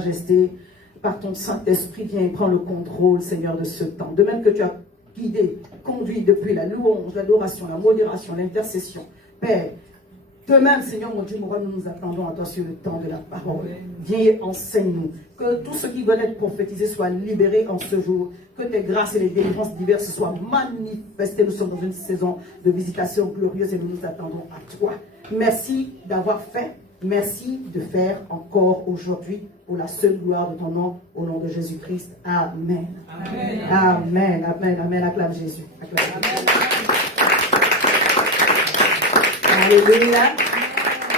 majesté, par ton Saint-Esprit, viens et prends le contrôle, Seigneur, de ce temps. De même que tu as guidé, conduit depuis la louange, l'adoration, la modération, l'intercession. Père, de même, Seigneur, mon Dieu, nous nous attendons à toi sur le temps de la parole. Viens et enseigne-nous. Que tout ce qui doit être prophétisé soit libéré en ce jour. Que tes grâces et les délivrances diverses soient manifestées. Nous sommes dans une saison de visitation glorieuse et nous nous attendons à toi. Merci d'avoir fait. Merci de faire encore aujourd'hui pour la seule gloire de ton nom, au nom de Jésus-Christ. Amen. Amen. Amen. Amen. Amen. Acclame Jésus. Acclame Jésus. Alléluia.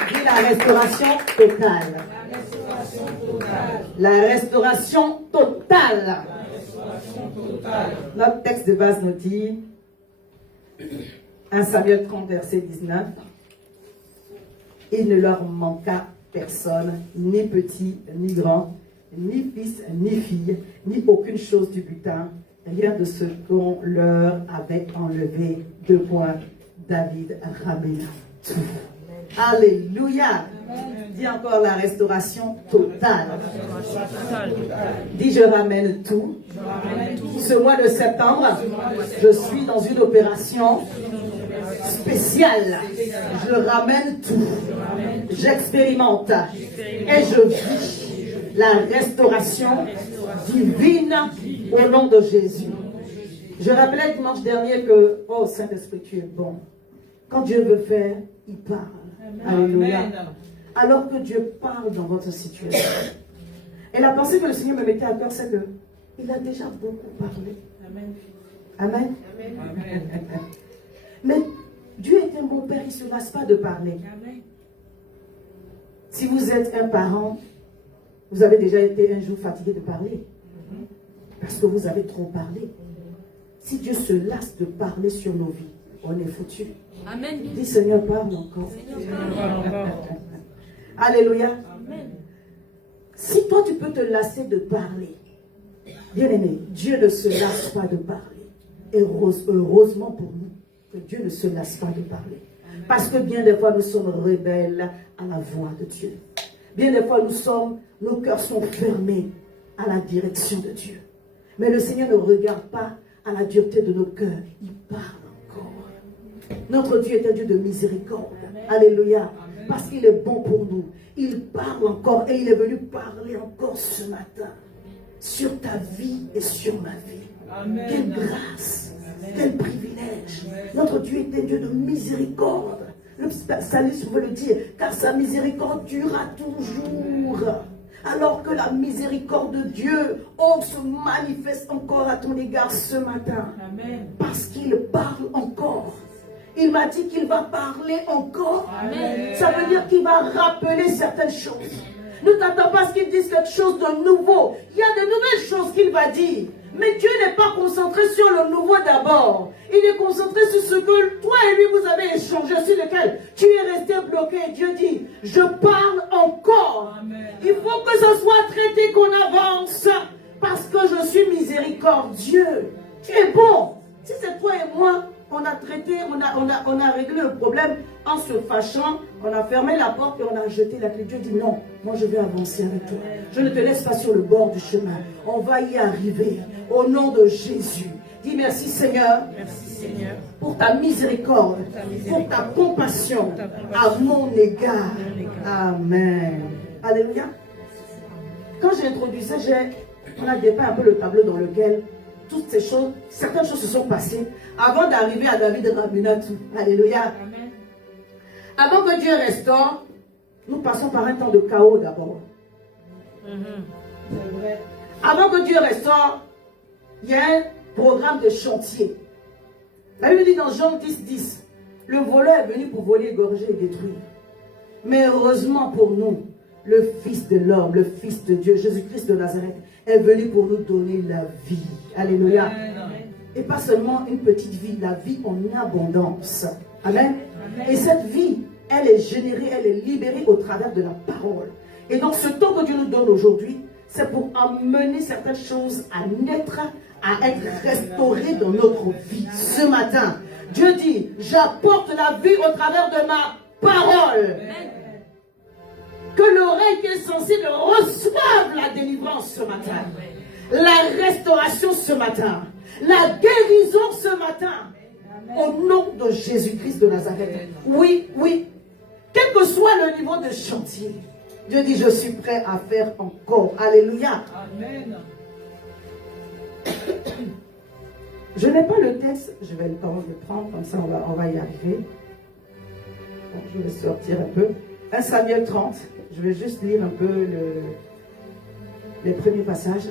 Dis la restauration totale. La restauration totale. Notre texte de base nous dit 1 Samuel 30, verset 19. Il ne leur manqua personne, ni petit, ni grand, ni fils, ni fille, ni aucune chose du butin, rien de ce qu'on leur avait enlevé. 2 points. David ramena tout. Alléluia. Dis encore la restauration totale. Dis je ramène tout. Ce mois de septembre, je suis dans une opération spéciale. Je ramène tout. J'expérimente et je vis la restauration divine au nom de Jésus. Je rappelais dimanche dernier que, oh Saint-Esprit, tu es bon. Quand Dieu veut faire, il parle. Alléluia. Alors que Dieu parle dans votre situation. Et la pensée que le Seigneur me mettait à cœur, c'est qu'il a déjà beaucoup parlé. Amen. Amen. Amen. Mais Dieu est un bon Père, il ne se lasse pas de parler. Amen. Si vous êtes un parent, vous avez déjà été un jour fatigué de parler. Parce que vous avez trop parlé. Si Dieu se lasse de parler sur nos vies, on est foutu. Amen. Dis Seigneur, parle encore. Alléluia. Amen. Si toi tu peux te lasser de parler, bien aimé, Dieu ne se lasse pas de parler. Et heureusement pour nous que Dieu ne se lasse pas de parler. Parce que bien des fois nous sommes rebelles à la voix de Dieu. Bien des fois nos cœurs sont fermés à la direction de Dieu. Mais le Seigneur ne regarde pas à la dureté de nos cœurs. Il parle encore. Notre Dieu est un Dieu de miséricorde. Amen. Alléluia. Amen. Parce qu'il est bon pour nous. Il parle encore et il est venu parler encore ce matin sur ta vie et sur ma vie. Amen. Quelle grâce, amen. Quel privilège. Amen. Notre Dieu est un Dieu de miséricorde. Le psalmiste veut le dire, car sa miséricorde durera toujours. Alors que la miséricorde de Dieu, se manifeste encore à ton égard ce matin. Amen. Parce qu'il parle encore. Il m'a dit qu'il va parler encore. Amen. Ça veut dire qu'il va rappeler certaines choses. Ne t'attends pas à ce qu'il dise quelque chose de nouveau. Il y a de nouvelles choses qu'il va dire. Mais Dieu n'est pas concentré sur le nouveau d'abord. Il est concentré sur ce que toi et lui vous avez échangé, sur lequel tu es resté bloqué. Dieu dit, je parle encore. Amen. Il faut que ce soit traité, qu'on avance. Parce que je suis miséricordieux. Tu es bon. Si c'est toi et moi, on a traité, on a réglé le problème en se fâchant, on a fermé la porte et on a jeté la clé. Dieu dit non, moi je vais avancer avec toi. Je ne te laisse pas sur le bord du chemin. On va y arriver au nom de Jésus. Dis merci Seigneur, pour ta miséricorde, pour ta compassion à mon égard. Amen. Alléluia. Quand j'ai introduit ça, on a dépeint un peu le tableau dans lequel toutes ces choses, certaines choses se sont passées avant d'arriver à David ramena tout. Alléluia. Amen. Avant que Dieu restaure, nous passons par un temps de chaos d'abord. C'est vrai. Avant que Dieu restaure, il y a un programme de chantier. La Bible dit dans Jean 10:10, le voleur est venu pour voler, égorger et détruire. Mais heureusement pour nous, le Fils de l'homme, le Fils de Dieu, Jésus-Christ de Nazareth, est venu pour nous donner la vie. Alléluia. Amen. Et pas seulement une petite vie, la vie en abondance. Amen. Amen. Et cette vie, elle est générée, elle est libérée au travers de la parole. Et donc ce temps que Dieu nous donne aujourd'hui, c'est pour amener certaines choses à naître, à être restaurées dans notre vie. Ce matin, Dieu dit, j'apporte la vie au travers de ma parole. Amen. Que l'oreille qui est sensible reçoive la délivrance ce matin. La restauration ce matin. La guérison ce matin. Au nom de Jésus-Christ de Nazareth. Oui, oui. Quel que soit le niveau de chantier, Dieu dit, je suis prêt à faire encore. Alléluia. Amen. Je n'ai pas le texte, je vais le prendre, comme ça on va y arriver. Bon, je vais sortir un peu. 1 Samuel 30, je vais juste lire un peu les premiers passages.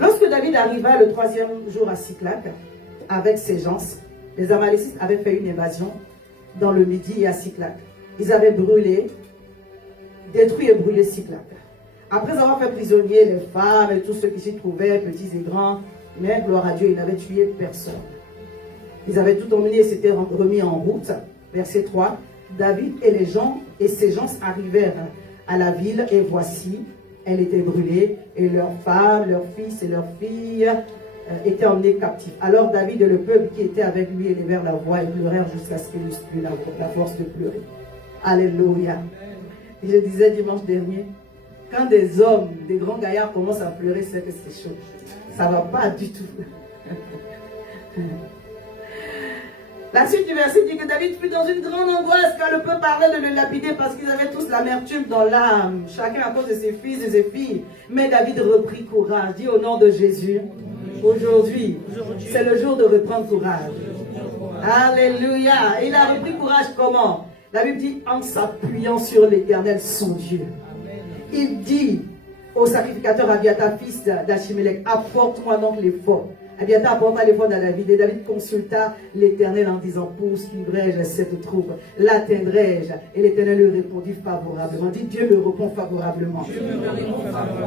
Lorsque David arriva le 3e jour à Siklag, avec ses gens, les Amalécites avaient fait une invasion dans le Midi et à Siklag. Ils avaient détruit et brûlé Siklag. Après avoir fait prisonnier les femmes et tous ceux qui s'y trouvaient, petits et grands, mais gloire à Dieu, ils n'avaient tué personne. Ils avaient tout emmené et s'étaient remis en route. Verset 3. David et ses gens arrivèrent à la ville et voici, elle était brûlée et leurs femmes, leurs fils et leurs filles étaient emmenés captifs. Alors David et le peuple qui était avec lui élevèrent la voix et pleurèrent jusqu'à ce qu'ils n'eussent plus la force de pleurer. Alléluia. Et je disais dimanche dernier, quand des hommes, des grands gaillards commencent à pleurer, c'est que c'est chaud. Ça ne va pas du tout. La suite du verset dit que David fut dans une grande angoisse car le peuple parlait de le lapider parce qu'ils avaient tous l'amertume dans l'âme, chacun à cause de ses fils et ses filles. Mais David reprit courage. Dit au nom de Jésus, aujourd'hui, c'est le jour de reprendre courage. Alléluia. Il a repris courage comment? La Bible dit en s'appuyant sur l'Éternel, son Dieu. Il dit au sacrificateur Abiathar, fils d'Achimélec, apporte-moi donc l'effort. Abiathar apporta l'effort à David et David consulta l'Éternel en disant, poursuivrai-je cette troupe, l'atteindrai-je? Et l'Éternel lui répondit favorablement. Dit Dieu le répond favorablement.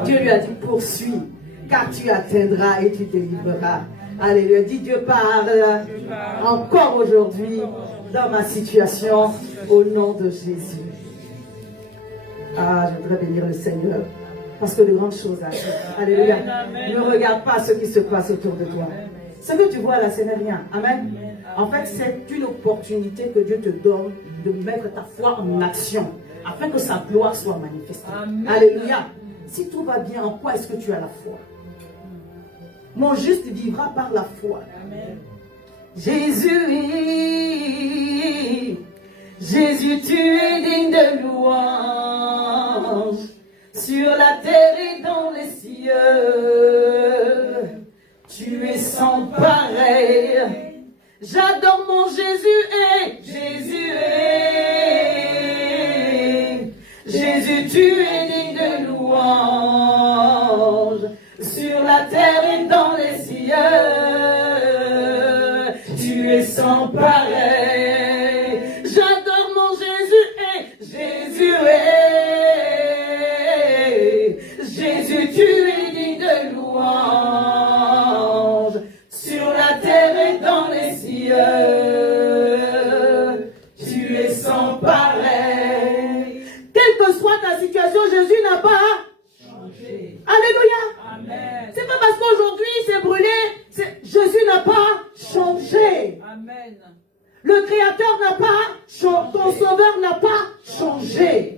Dieu lui a dit, poursuis, car tu atteindras et tu délivreras. Alléluia. Dit Dieu parle encore aujourd'hui dans ma situation au nom de Jésus. Ah, je voudrais bénir le Seigneur. Parce que de grandes choses arrivent. Alléluia. Ne regarde pas ce qui se passe autour de toi. Ce que tu vois là, ce n'est rien. Amen. En fait, c'est une opportunité que Dieu te donne de mettre ta foi en action afin que sa gloire soit manifestée. Alléluia. Si tout va bien, en quoi est-ce que tu as la foi? Mon juste vivra par la foi. Jésus, Jésus, tu es digne de louange. Sur la terre et dans les cieux, tu es sans pareil. J'adore mon Jésus et Jésus est. Jésus, tu es digne de louange. Sur la terre et dans les cieux, tu es sans pareil. J'adore mon Jésus et Jésus est. Jésus, tu es digne de louange, sur la terre et dans les cieux, tu es sans pareil. Quelle que soit ta situation, Jésus n'a pas changé. Alléluia. Amen. C'est pas parce qu'aujourd'hui c'est brûlé, Jésus n'a pas changé. Amen. Le Créateur n'a pas changé, ton Sauveur n'a pas changé.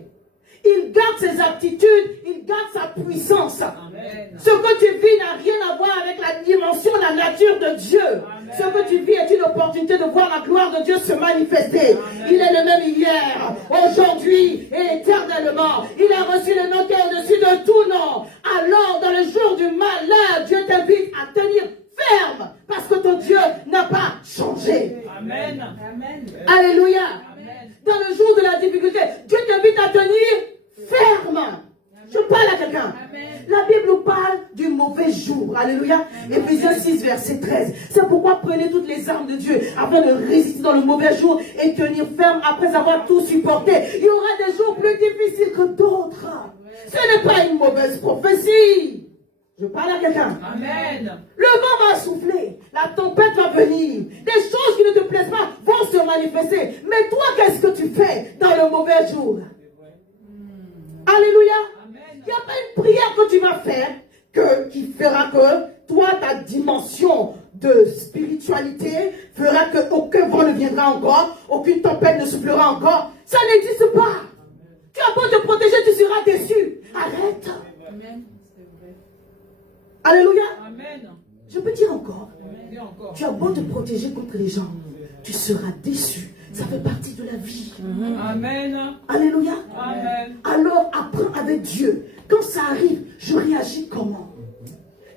Il garde ses aptitudes, il garde sa puissance. Amen. Ce que tu vis n'a rien à voir avec la dimension, la nature de Dieu. Amen. Ce que tu vis est une opportunité de voir la gloire de Dieu se manifester. Amen. Il est le même hier, aujourd'hui et éternellement. Il a reçu le nom qui est au-dessus de tout nom. Alors, dans le jour du malheur, Dieu t'invite à tenir ferme parce que ton Dieu n'a pas changé. Amen. Amen. Alléluia. Amen. Dans le jour de la difficulté, Dieu t'invite à tenir ferme. Je parle à quelqu'un. La Bible nous parle du mauvais jour. Alléluia. Éphésiens 6, verset 13. C'est pourquoi prenez toutes les armes de Dieu afin de résister dans le mauvais jour et tenir ferme après avoir tout supporté. Il y aura des jours plus difficiles que d'autres. Ce n'est pas une mauvaise prophétie. Je parle à quelqu'un. Amen. Le vent va souffler. La tempête va venir. Des choses qui ne te plaisent pas vont se manifester. Mais toi, qu'est-ce que tu fais dans le mauvais jour? Alléluia. Il n'y a pas une prière que tu vas faire qui fera que toi, ta dimension de spiritualité fera qu'aucun vent ne viendra encore, aucune tempête ne soufflera encore. Ça n'existe pas. Tu as beau te protéger, tu seras déçu. Arrête. Amen. C'est vrai. Alléluia. Amen. Je peux dire encore. Amen. Encore. Tu as beau te protéger contre les gens, tu seras déçu. Ça fait partie de la vie. Amen. Alléluia. Amen. Alors apprends avec Dieu. Quand ça arrive, je réagis comment?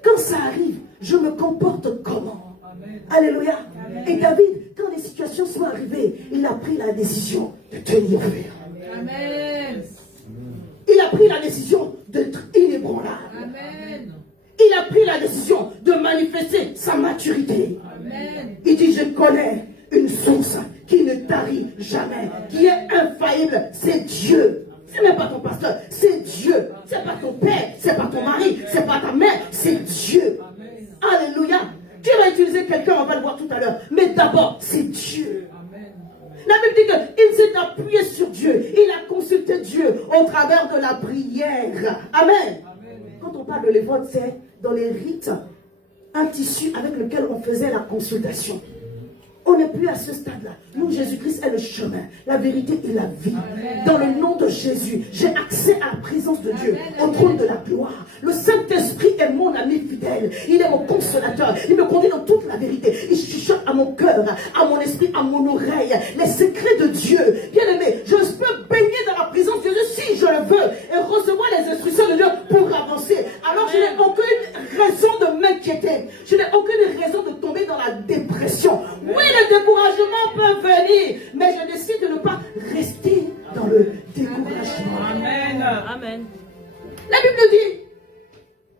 Quand ça arrive, je me comporte comment? Amen. Alléluia. Amen. Et David, quand les situations sont arrivées, il a pris la décision de tenir ferme. Amen. Il a pris la décision d'être inébranlable. Amen. Il a pris la décision de manifester sa maturité. Amen. Il dit, je connais une source qui ne tarit jamais, qui est infaillible, c'est Dieu. C'est même pas ton pasteur, c'est Dieu. C'est pas ton père, c'est pas ton mari, c'est pas ta mère, c'est Dieu. Alléluia. Dieu va utiliser quelqu'un, on va le voir tout à l'heure. Mais d'abord, c'est Dieu. La Bible dit qu'il s'est appuyé sur Dieu. Il a consulté Dieu au travers de la prière. Amen. Quand on parle de l'évôque, c'est dans les rites, un tissu avec lequel on faisait la consultation. On n'est plus à ce stade-là. Nous, Jésus-Christ est le chemin, la vérité et la vie. Amen. Dans le nom de Jésus, j'ai accès à la présence de Dieu, au trône de la gloire. Le Saint-Esprit est mon ami fidèle. Il est mon consolateur. Il me conduit dans toute la vérité. Il chuchote à mon cœur, à mon esprit, à mon oreille, les secrets de Dieu. Bien-aimé, je peux baigner dans la présence de Dieu si je le veux et recevoir les instructions de Dieu pour avancer. Alors je n'ai aucune raison de m'inquiéter. Je n'ai aucune raison de tomber dans la dépression. Oui, le découragement peut venir, mais je décide de ne pas rester dans le découragement. Amen. Amen. La Bible dit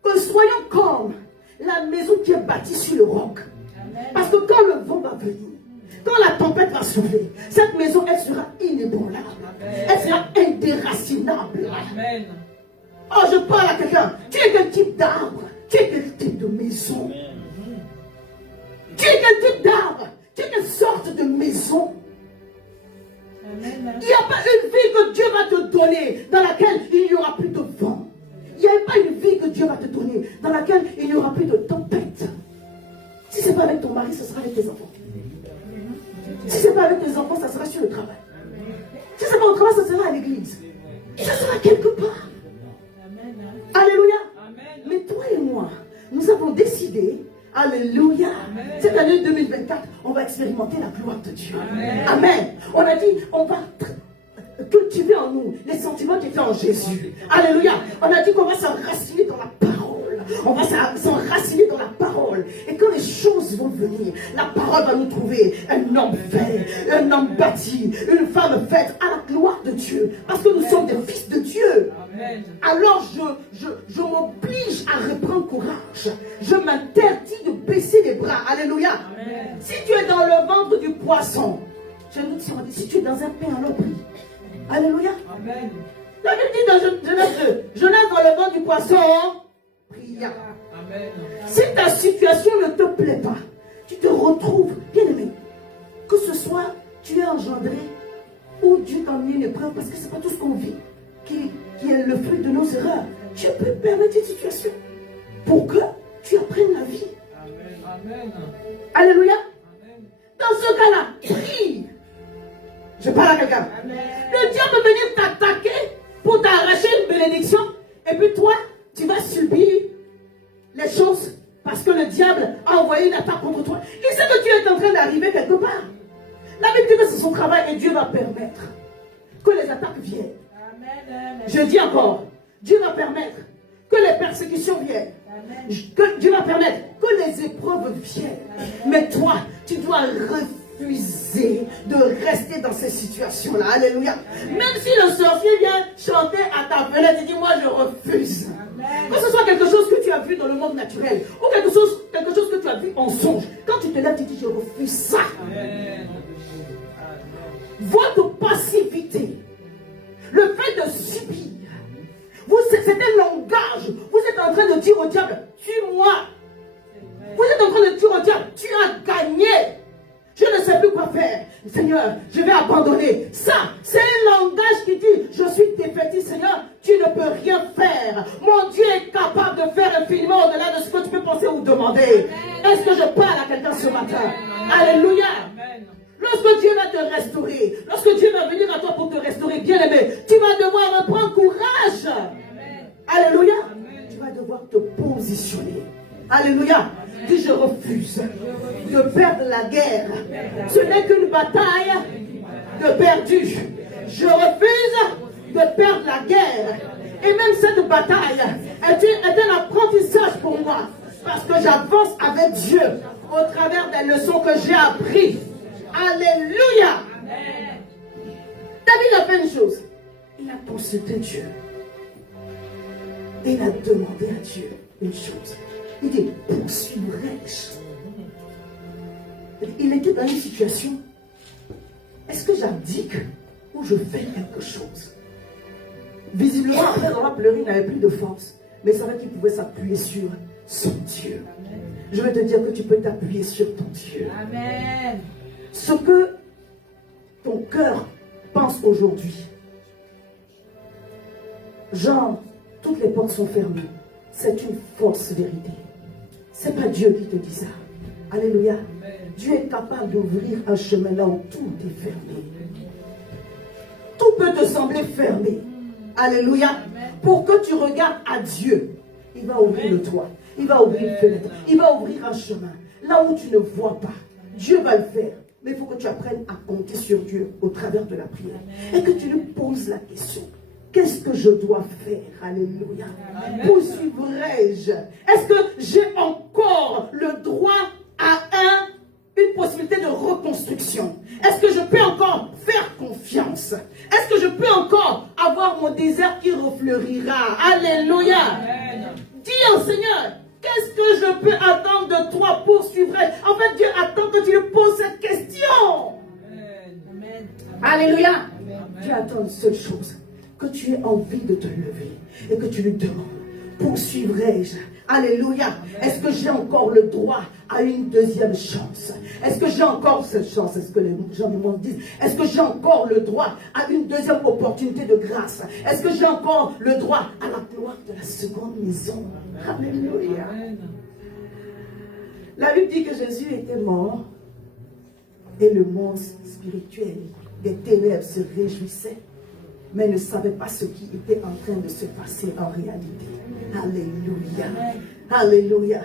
que soyons comme la maison qui est bâtie sur le roc. Amen. Parce que quand le vent va venir, quand la tempête va souffler, cette maison, elle sera inébranlable. Amen. Elle sera indéracinable. Amen. Oh, je parle à quelqu'un. Tu es quel type d'arbre? Tu es quel type de maison? Tu es quel type d'arbre? Tu es quelle sorte de maison? Amen. Il n'y a pas une vie que Dieu va te donner dans laquelle il n'y aura plus de vent. Il n'y a pas une vie que Dieu va te donner dans laquelle il n'y aura plus de tempête. Si ce n'est pas avec ton mari, ce sera avec tes enfants. Si ce n'est pas avec tes enfants, ça sera sur le travail. Si ce n'est pas au travail, ça sera à l'église. Ça sera quelque part. Amen. Alléluia. Amen. Mais toi et moi, nous avons décidé, alléluia, amen, cette année 2024, on va expérimenter la gloire de Dieu. Amen. Amen. On a dit, on va cultiver en nous les sentiments qui étaient en Jésus. Alléluia. On a dit qu'on va s'enraciner dans la parole. On va s'enraciner dans la parole. Et quand les choses vont venir, la parole va nous trouver un homme fait, un homme bâti, une femme faite à la gloire de Dieu. Parce que nous sommes des fils de Dieu. Amen. Alors je m'oblige à reprendre courage. Je m'interdis de baisser les bras. Alléluia. Amen. Si tu es dans le ventre du poisson, je nous dis, si tu es dans un pain, alors prie. Alléluia. Amen. La Bible dit dans Genèse 2, Genèse dans le ventre du poisson, pria. Amen. Si ta situation ne te plaît pas, tu te retrouves, bien aimé, que ce soit tu es engendré ou Dieu t'a mis une épreuve, parce que ce n'est pas tout ce qu'on vit qui est le fruit de nos erreurs. Dieu peut permettre une situation pour que tu apprennes la vie. Amen. Alléluia. Amen. Dans ce cas-là, prie. Je parle à quelqu'un. Le diable peut venir t'attaquer pour t'arracher une bénédiction. Et puis toi, tu vas subir les choses parce que le diable a envoyé une attaque contre toi. Il sait que tu es en train d'arriver quelque part. La Bible dit que c'est son travail et Dieu va permettre que les attaques viennent. Amen. Je dis encore, Dieu va permettre que les persécutions viennent. Amen. Que Dieu va permettre que les épreuves viennent. Amen. Mais toi, tu dois refuser de rester dans ces situations-là. Alléluia. Amen. Même si le sorcier vient chanter à ta fenêtre, tu dis, moi je refuse. Amen. Que ce soit quelque chose que tu as vu dans le monde naturel ou quelque chose que tu as vu en songe. Quand tu te lèves, tu dis, je refuse ça. Amen. Votre passivité, le fait de subir, c'est un langage. Vous êtes en train de dire au diable, tue-moi. Vous êtes en train de dire au diable, tu as gagné. Je ne sais plus quoi faire. Seigneur, je vais abandonner. Ça, c'est un langage qui dit, je suis défaitiste, Seigneur, tu ne peux rien faire. Mon Dieu est capable de faire infiniment au-delà de ce que tu peux penser ou demander. Est-ce que je parle à quelqu'un ce matin? Alléluia. Amen. Lorsque Dieu va te restaurer, lorsque Dieu va venir à toi pour te restaurer, bien aimé, tu vas devoir reprendre courage. Amen. Alléluia. Amen. Tu vas devoir te positionner. Alléluia. Dis, je refuse de perdre la guerre. Ce n'est qu'une bataille de perdu. Je refuse de perdre la guerre. Et même cette bataille est un apprentissage pour moi. Parce que j'avance avec Dieu au travers des leçons que j'ai apprises. Alléluia. David a fait une chose. Il a consulté Dieu. Et il a demandé à Dieu une chose. Il dit, poursuivrai-je? Il était dans une situation. Est-ce que j'abdique ou je fais quelque chose? Visiblement, après avoir pleuré, il n'avait plus de force. Mais il savait qu'il pouvait s'appuyer sur son Dieu. Je vais te dire que tu peux t'appuyer sur ton Dieu. Amen. Ce que ton cœur pense aujourd'hui, genre, toutes les portes sont fermées, c'est une fausse vérité. C'est pas Dieu qui te dit ça. Alléluia. Dieu est capable d'ouvrir un chemin là où tout est fermé. Tout peut te sembler fermé. Alléluia. Pour que tu regardes à Dieu, il va ouvrir le toit. Il va ouvrir une fenêtre. Il va ouvrir un chemin. Là où tu ne vois pas. Dieu va le faire. Mais il faut que tu apprennes à compter sur Dieu au travers de la prière. Et que tu lui poses la question. Qu'est-ce que je dois faire? Alléluia. Poursuivrai-je? Est-ce que j'ai encore le droit à une possibilité de reconstruction? Est-ce que je peux encore faire confiance? Est-ce que je peux encore avoir mon désert qui refleurira? Alléluia. Dis au Seigneur, qu'est-ce que je peux attendre de toi? Poursuivrai-je? En fait, Dieu attend que tu lui poses cette question. Amen. Alléluia. Dieu attend une seule chose. Que tu aies envie de te lever et que tu lui demandes, poursuivrai-je? Alléluia. Est-ce que j'ai encore le droit à une deuxième chance? Est-ce que j'ai encore cette chance? Est-ce que les gens du monde disent, est-ce que j'ai encore le droit à une deuxième opportunité de grâce? Est-ce que j'ai encore le droit à la gloire de la seconde maison? Alléluia. La Bible dit que Jésus était mort et le monde spirituel des ténèbres se réjouissait, mais ne savait pas ce qui était en train de se passer en réalité. Alléluia. Alléluia.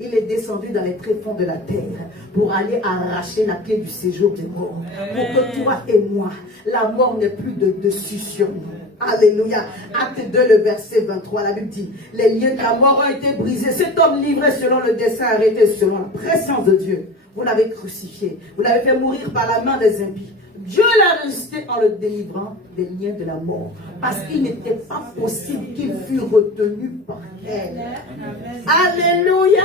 Il est descendu dans les tréfonds de la terre pour aller arracher la clé du séjour des morts. Pour que toi et moi, la mort n'ait plus de dessus sur nous. Alléluia. Acte 2, le verset 23, la Bible dit, les liens de la mort ont été brisés. Cet homme livré selon le dessein arrêté, selon la présence de Dieu. Vous l'avez crucifié. Vous l'avez fait mourir par la main des impies. Dieu l'a ressuscité en le délivrant des liens de la mort. Parce qu'il n'était pas possible qu'il fût retenu par elle. Alléluia.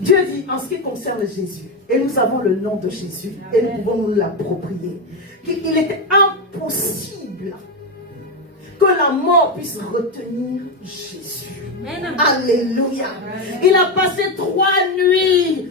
Dieu dit, en ce qui concerne Jésus, et nous avons le nom de Jésus, et nous pouvons nous l'approprier, qu'il était impossible que la mort puisse retenir Jésus. Alléluia. Il a passé 3 nuits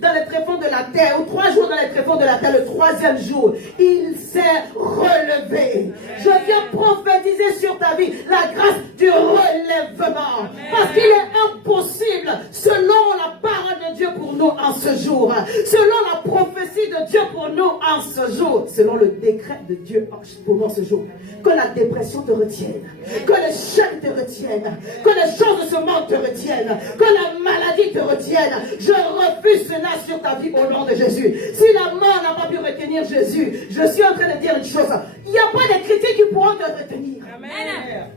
dans les tréfonds de la terre, ou 3 jours dans les tréfonds de la terre. Le 3e jour, il s'est relevé. Je viens prophétiser sur ta vie la grâce du relèvement. Parce qu'il est impossible, selon la parole de Dieu pour nous en ce jour, selon la prophétie de Dieu pour nous en ce jour, selon le décret de Dieu pour nous en ce jour, que la dépression te retienne, que les chaînes te retiennent, que les choses de ce monde te retiennent, que la maladie te retienne. Je refuse cela sur ta vie au nom de Jésus. Si la mort n'a pas pu retenir Jésus, je suis en train de dire une chose. Il n'y a pas de critiques qui pourront te retenir. Amen.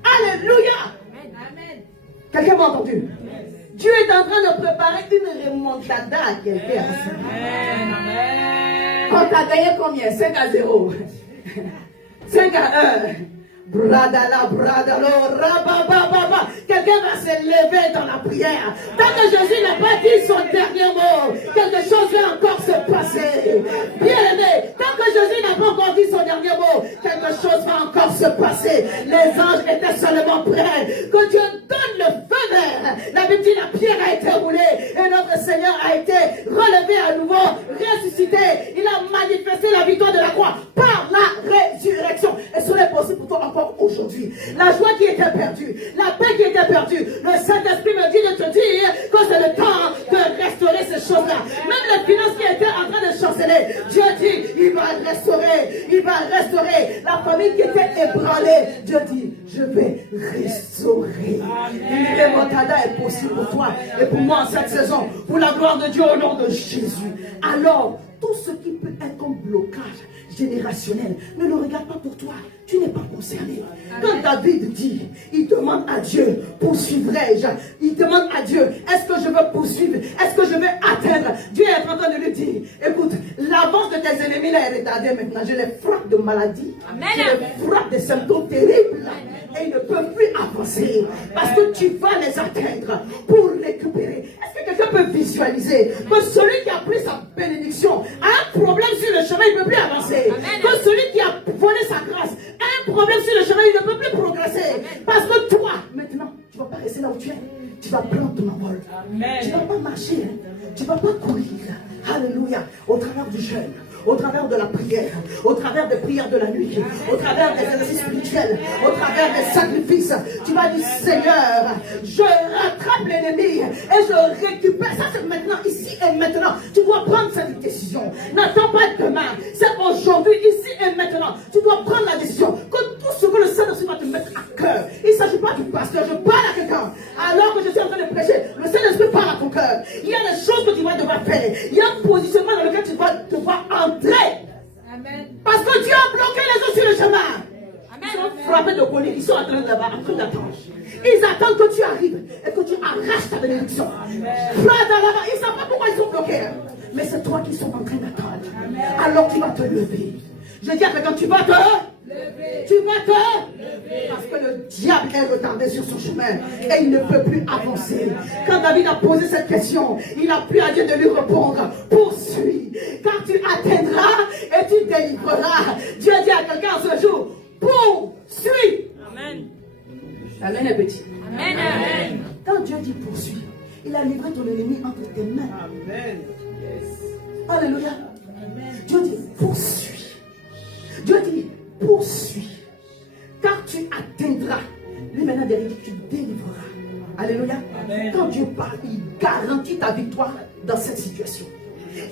Alléluia. Amen. Quelqu'un m'a entendu? Amen. Dieu est en train de préparer une remontada à quelqu'un. On t'a gagné combien? 5-0. 5-1. Bradala, bradalo, rabababa. Quelqu'un va se lever dans la prière. Tant que Jésus n'a pas dit son dernier mot, quelque chose va encore se passer. Bien aimé, tant que Jésus n'a pas encore dit son dernier mot, quelque chose va encore se passer. Les anges étaient seulement prêts. Que Dieu donne le feu vert. La Bible dit la pierre a été roulée et notre Seigneur a été relevé à nouveau, ressuscité. Il a manifesté la victoire de la croix par la résurrection. Et cela est possible pour toi encore aujourd'hui. La joie qui était perdue, la paix qui était perdue, le Saint-Esprit me dit de te dire que c'est le temps de restaurer ces choses-là. Même les finances qui étaient en train de chanceler, Dieu dit, il va restaurer, il va restaurer. La famille qui était ébranlée, Dieu dit, je vais restaurer. Et mon talent est possible pour toi et pour moi en cette saison, pour la gloire de Dieu au nom de Jésus. Alors, tout ce qui peut être comme blocage générationnel, ne le regarde pas pour toi. Tu n'es pas concerné. Quand David dit, il demande à Dieu, poursuivrai-je? Il demande à Dieu, est-ce que je veux poursuivre? Est-ce que je vais atteindre? Dieu est en train de lui dire, écoute, l'avance de tes ennemis là est retardée maintenant. Je les frappe de maladie. Je les frappe de symptômes terribles. Et ils ne peuvent plus avancer. Parce que tu vas les atteindre pour récupérer. Est-ce que quelqu'un peut visualiser que celui qui a pris sa bénédiction a un problème sur le chemin, il ne peut plus avancer? Que celui qui a volé sa grâce a un problème sur le chemin, il ne peut plus progresser. Parce que toi, maintenant, tu ne vas pas rester là où tu es. Tu vas prendre ton envol. Tu ne vas pas marcher. Tu ne vas pas courir. Alléluia. Au travers du jeûne, au travers de la prière, au travers des prières de la nuit, au travers des exercices spirituels, au travers des sacrifices, tu vas dire, Seigneur, je rattrape l'ennemi et je récupère. Ça, c'est maintenant, ici et maintenant. Tu dois prendre cette décision. N'attends pas demain. C'est aujourd'hui, ici et maintenant. Tu dois prendre la décision que tout ce que le Saint-Esprit va te mettre à cœur. Il ne s'agit pas du pasteur. Je parle à quelqu'un. Alors que je suis en train de prêcher, le Saint-Esprit parle à ton cœur. Il y a des choses que tu vas devoir faire. Il y a un positionnement dans lequel tu vas devoir entrer. Amen. Parce que Dieu a bloqué les autres sur le chemin. Amen. Ils sont frappés de colère. Ils sont en train d'attendre. Ils attendent que tu arrives et que tu arraches ta bénédiction. Ils ne savent pas pourquoi ils sont bloqués. Mais c'est toi qui sont en train d'attendre. Alors tu vas te lever. Je dis à quelqu'un, tu vas te lever. Tu vas te lever. Parce que le diable est retardé sur son chemin et il ne peut plus avancer. Quand David a posé cette question, il a pu à Dieu de lui répondre, poursuis, car tu atteindras et tu délivreras. Dieu dit à quelqu'un ce jour, poursuis. Amen. Amen est petit. Amen. Amen. Quand Dieu dit poursuis, il a livré ton ennemi entre tes mains. Amen. Yes. Alléluia. Amen. Dieu dit poursuis. Dieu dit poursuis. Car tu atteindras. Lui maintenant derrière tu délivreras. Alléluia. Amen. Quand Dieu parle, il garantit ta victoire dans cette situation.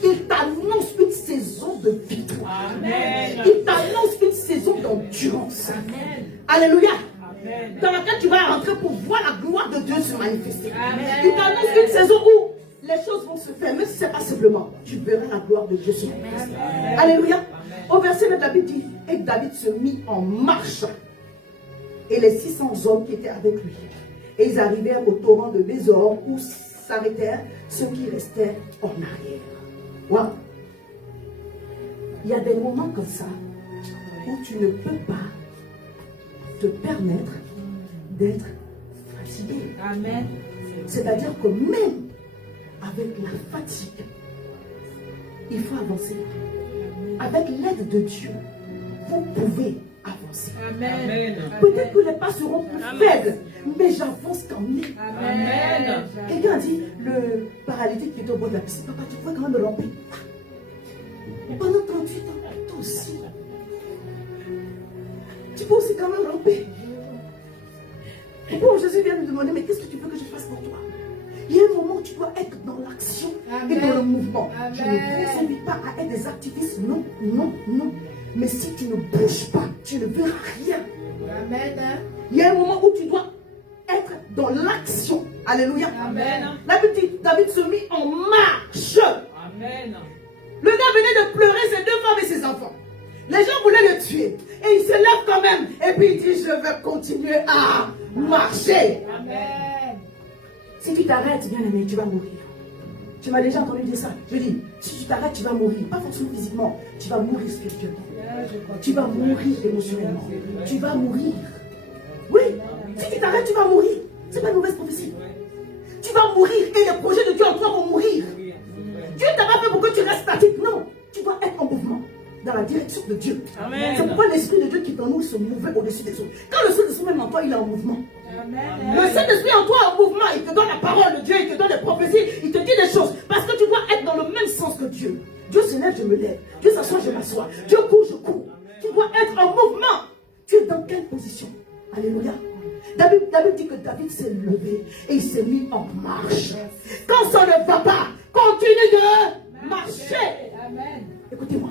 Il t'annonce une saison de victoire. Amen. Il t'annonce une saison d'endurance. Amen. Alléluia. Amen. Dans laquelle tu vas rentrer pour voir la gloire de Dieu se manifester. Amen. Il t'annonce une saison où les choses vont se faire, même si ce n'est pas simplement, tu verras la gloire de Dieu se manifester. Alléluia. Au verset de David dit, et David se mit en marche. Et les 600 hommes qui étaient avec lui. Et ils arrivèrent au torrent de Bézor où s'arrêtèrent ceux qui restaient en arrière. Wow. Il y a des moments comme ça où tu ne peux pas te permettre d'être fatigué. Amen. C'est-à-dire que même avec la fatigue, il faut avancer. Avec l'aide de Dieu, vous pouvez avancer. Amen. Peut-être que les pas seront plus faibles, mais j'avance quand même. Amen. Quelqu'un a dit, le paralytique qui est au bord de la piscine, papa, tu pouvais quand même ramper. Pendant 38 ans, toi aussi. Tu peux aussi quand même ramper. Et quand Jésus vient me demander, mais qu'est-ce que tu veux que je fasse pour toi? Il y a un moment où tu dois être dans l'action et dans le mouvement. Je ne vous invite pas à être des activistes, non, non, non. Mais si tu ne bouges pas, tu ne verras rien. Amen. Il y a un moment où tu dois être dans l'action. Alléluia. Amen. La Bible dit, David se mit en marche. Amen. Le gars venait de pleurer ses deux femmes et ses enfants. Les gens voulaient le tuer. Et il se lève quand même. Et puis il dit, je vais continuer à marcher. Amen. Si tu t'arrêtes, bien aimé, tu vas mourir. Tu m'as déjà entendu dire ça. Je dis, si tu t'arrêtes, tu vas mourir. Pas forcément physiquement. Tu vas mourir spirituellement. Tu vas mourir émotionnellement. Tu vas mourir. Oui. Si tu t'arrêtes, tu vas mourir. C'est pas une mauvaise prophétie. Tu vas mourir. Et les projets de Dieu en toi vont mourir. Dieu t'a pas fait pour que tu restes statique. Non. Tu dois être en mouvement. Dans la direction de Dieu. Amen. C'est pourquoi l'Esprit de Dieu qui est en nous se mouvait au-dessus des autres. Quand le Saint-Esprit même en toi, il est en mouvement. Amen. Le Saint-Esprit en toi en mouvement, il te donne la parole de Dieu, il te donne les prophéties, il te dit des choses. Parce que tu dois être dans le même sens que Dieu. Dieu se lève, je me lève. Dieu s'assoit, je m'assois. Dieu court, je cours. Tu dois être en mouvement. Tu es dans quelle position? Alléluia. David dit que David s'est levé et il s'est s'est mis en marche. Quand ça ne va pas, continue de marcher. Amen. Écoutez-moi.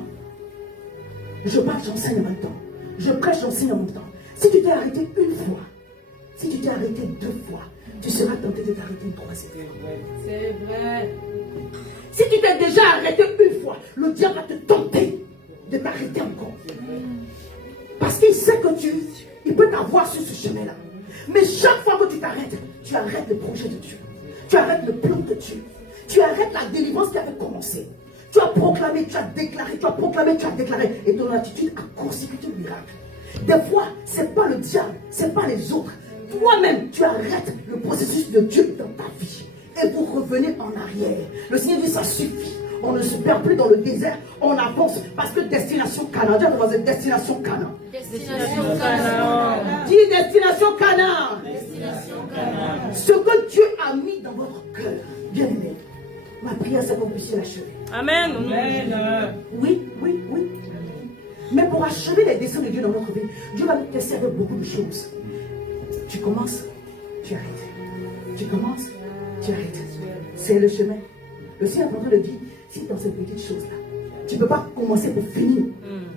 Je parle, j'enseigne en même temps. Je prêche, j'enseigne en même temps. Si tu t'es arrêté une fois, si tu t'es arrêté 2 fois, tu seras tenté de t'arrêter une 3e fois. C'est vrai. Si tu t'es déjà arrêté une fois, le diable va te tenter de t'arrêter encore. Parce qu'il sait que il peut t'avoir sur ce chemin-là. Mais chaque fois que tu arrêtes le projet de Dieu. Tu arrêtes le plan de Dieu. Tu arrêtes la délivrance qui avait commencé. Tu as proclamé, tu as déclaré, tu as proclamé, tu as déclaré. Et ton attitude a court-circuité le miracle. Des fois, ce n'est pas le diable, ce n'est pas les autres. Toi-même, tu arrêtes le processus de Dieu dans ta vie. Et vous revenez en arrière. Le Seigneur dit, ça suffit. On ne se perd plus dans le désert, on avance. Parce que destination Canaan, Dieu dans une destination Canaan. Destination Canaan. Dis destination Canaan. Destination Canaan. Ce que Dieu a mis dans votre cœur, bien aimé, ma prière, c'est que vous puissiez l'achever. Amen. Amen. Oui, oui, oui. Mais pour achever les desseins de Dieu dans notre vie, Dieu va nous tester avec beaucoup de choses. Tu commences, tu arrêtes. Tu commences, tu arrêtes. C'est le chemin. Le Seigneur est en train de dire, si dans ces petites choses-là, tu ne peux pas commencer pour finir.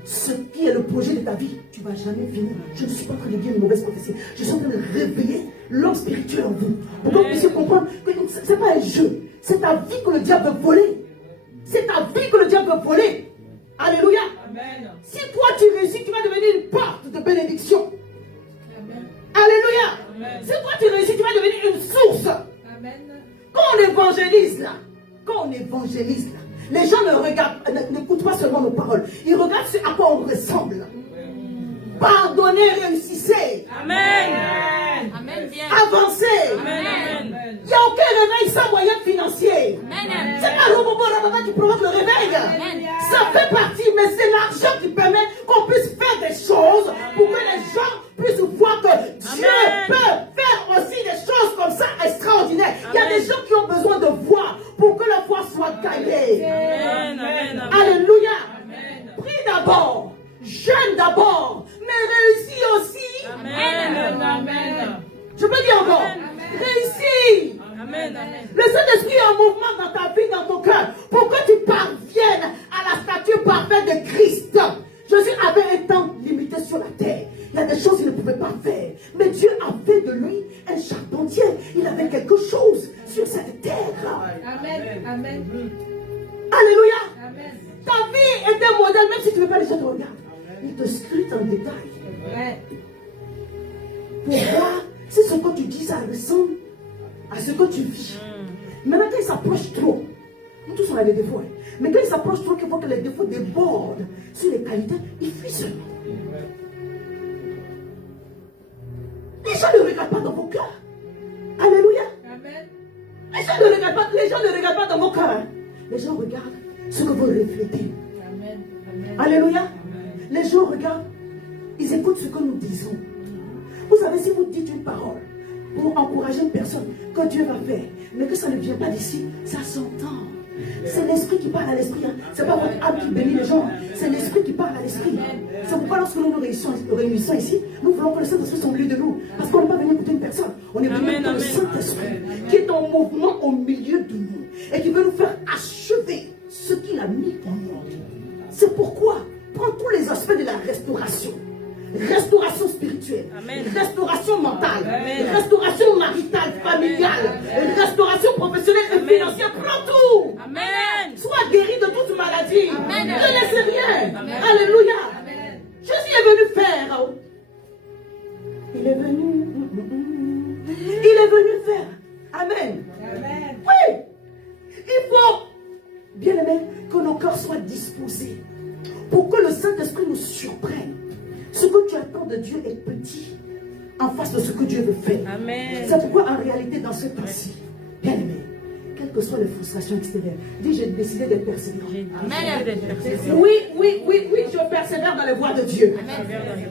Ce qui est le projet de ta vie, tu ne vas jamais finir. Je ne suis pas en train de dire une mauvaise prophétie. Je suis en train de réveiller l'homme spirituel en vous. Pour que vous puissiez comprendre que ce n'est pas un jeu. C'est ta vie que le diable veut voler. C'est ta vie que le diable veut voler. Alléluia. Amen. Si toi tu réussis, tu vas devenir une porte de bénédiction. Amen. Alléluia. Amen. Si toi tu réussis, tu vas devenir une source. Amen. Quand on évangélise là, les gens ne regardent, n'écoutent pas seulement nos paroles. Ils regardent ce à quoi on ressemble. Pardonnez, réussissez. Amen. Amen. Bien. Avancez. Amen. Il n'y a aucun réveil sans moyen financier. Amen. C'est pas le robot qui provoque le réveil. Amen. Ça fait partie, mais c'est l'argent qui permet qu'on puisse faire des choses pour que les gens puissent voir que Dieu Amen. peut faire aussi des choses comme ça extraordinaires. Il y a des gens qui ont besoin de voir pour que la foi soit gagnée. Amen. Amen. Alléluia. Amen. Prie d'abord, jeûne d'abord, mais réussis aussi. Amen. Amen. Je peux dire encore, réussis. Amen. Le Saint-Esprit est en mouvement dans ta vie, dans ton cœur, pour que tu parviennes à la stature parfaite de Christ. Jésus avait un temps limité sur la terre. Il y a des choses qu'il ne pouvait pas faire. Mais Dieu a fait de lui un charpentier. Il avait quelque chose sur cette terre. Amen. Amen. Alléluia. Amen. Ta vie est un modèle, même si tu ne veux pas les gens te regardent. Il te scrute en détail. Vrai. Pour voir si ce que tu dis, ça ressemble à ce que tu vis. Maintenant, quand il s'approche trop, nous tous on a des défauts, hein. Mais quand il s'approche trop, qu'il faut que les défauts débordent sur les qualités, il fuit seulement. Les gens ne regardent pas dans vos cœurs. Alléluia. Amen. Les gens ne regardent pas dans vos cœurs. Hein. Les gens regardent ce que vous reflétez. Amen. Amen. Alléluia. Les gens regardent, ils écoutent ce que nous disons. Vous savez, si vous dites une parole pour encourager une personne que Dieu va faire, mais que ça ne vient pas d'ici, ça s'entend. C'est l'esprit qui parle à l'esprit. Hein. C'est pas votre âme qui bénit les gens. Hein. C'est l'esprit qui parle à l'esprit. C'est pourquoi lorsque nous nous réunissons ici, nous voulons que le Saint-Esprit soit au milieu de nous. Parce qu'on n'est pas venu écouter une personne. On est venu écouter le Saint-Esprit qui est en mouvement au milieu de nous et qui veut nous faire achever ce qu'il a mis en nous. C'est pourquoi, prends tous les aspects de la restauration. Restauration spirituelle, Amen. Restauration mentale, Amen. Restauration maritale, familiale, restauration professionnelle et financière. Prends tout. Amen. Sois guéri de toute maladie. Amen. Ne laisse rien. Amen. Alléluia. Amen. Jésus est venu faire. Il est venu. Il est venu faire. Amen. Amen. Oui. Il faut, bien aimé, que nos cœurs soient disposés pour que le Saint-Esprit nous surprenne. Ce que tu attends de Dieu est petit en face de ce que Dieu veut faire. Amen. C'est pourquoi en réalité dans ce temps-ci, bien aimé, quelles que soient les frustrations extérieures, dis j'ai décidé de persévérer. Oui, je persévère dans les voies de Dieu.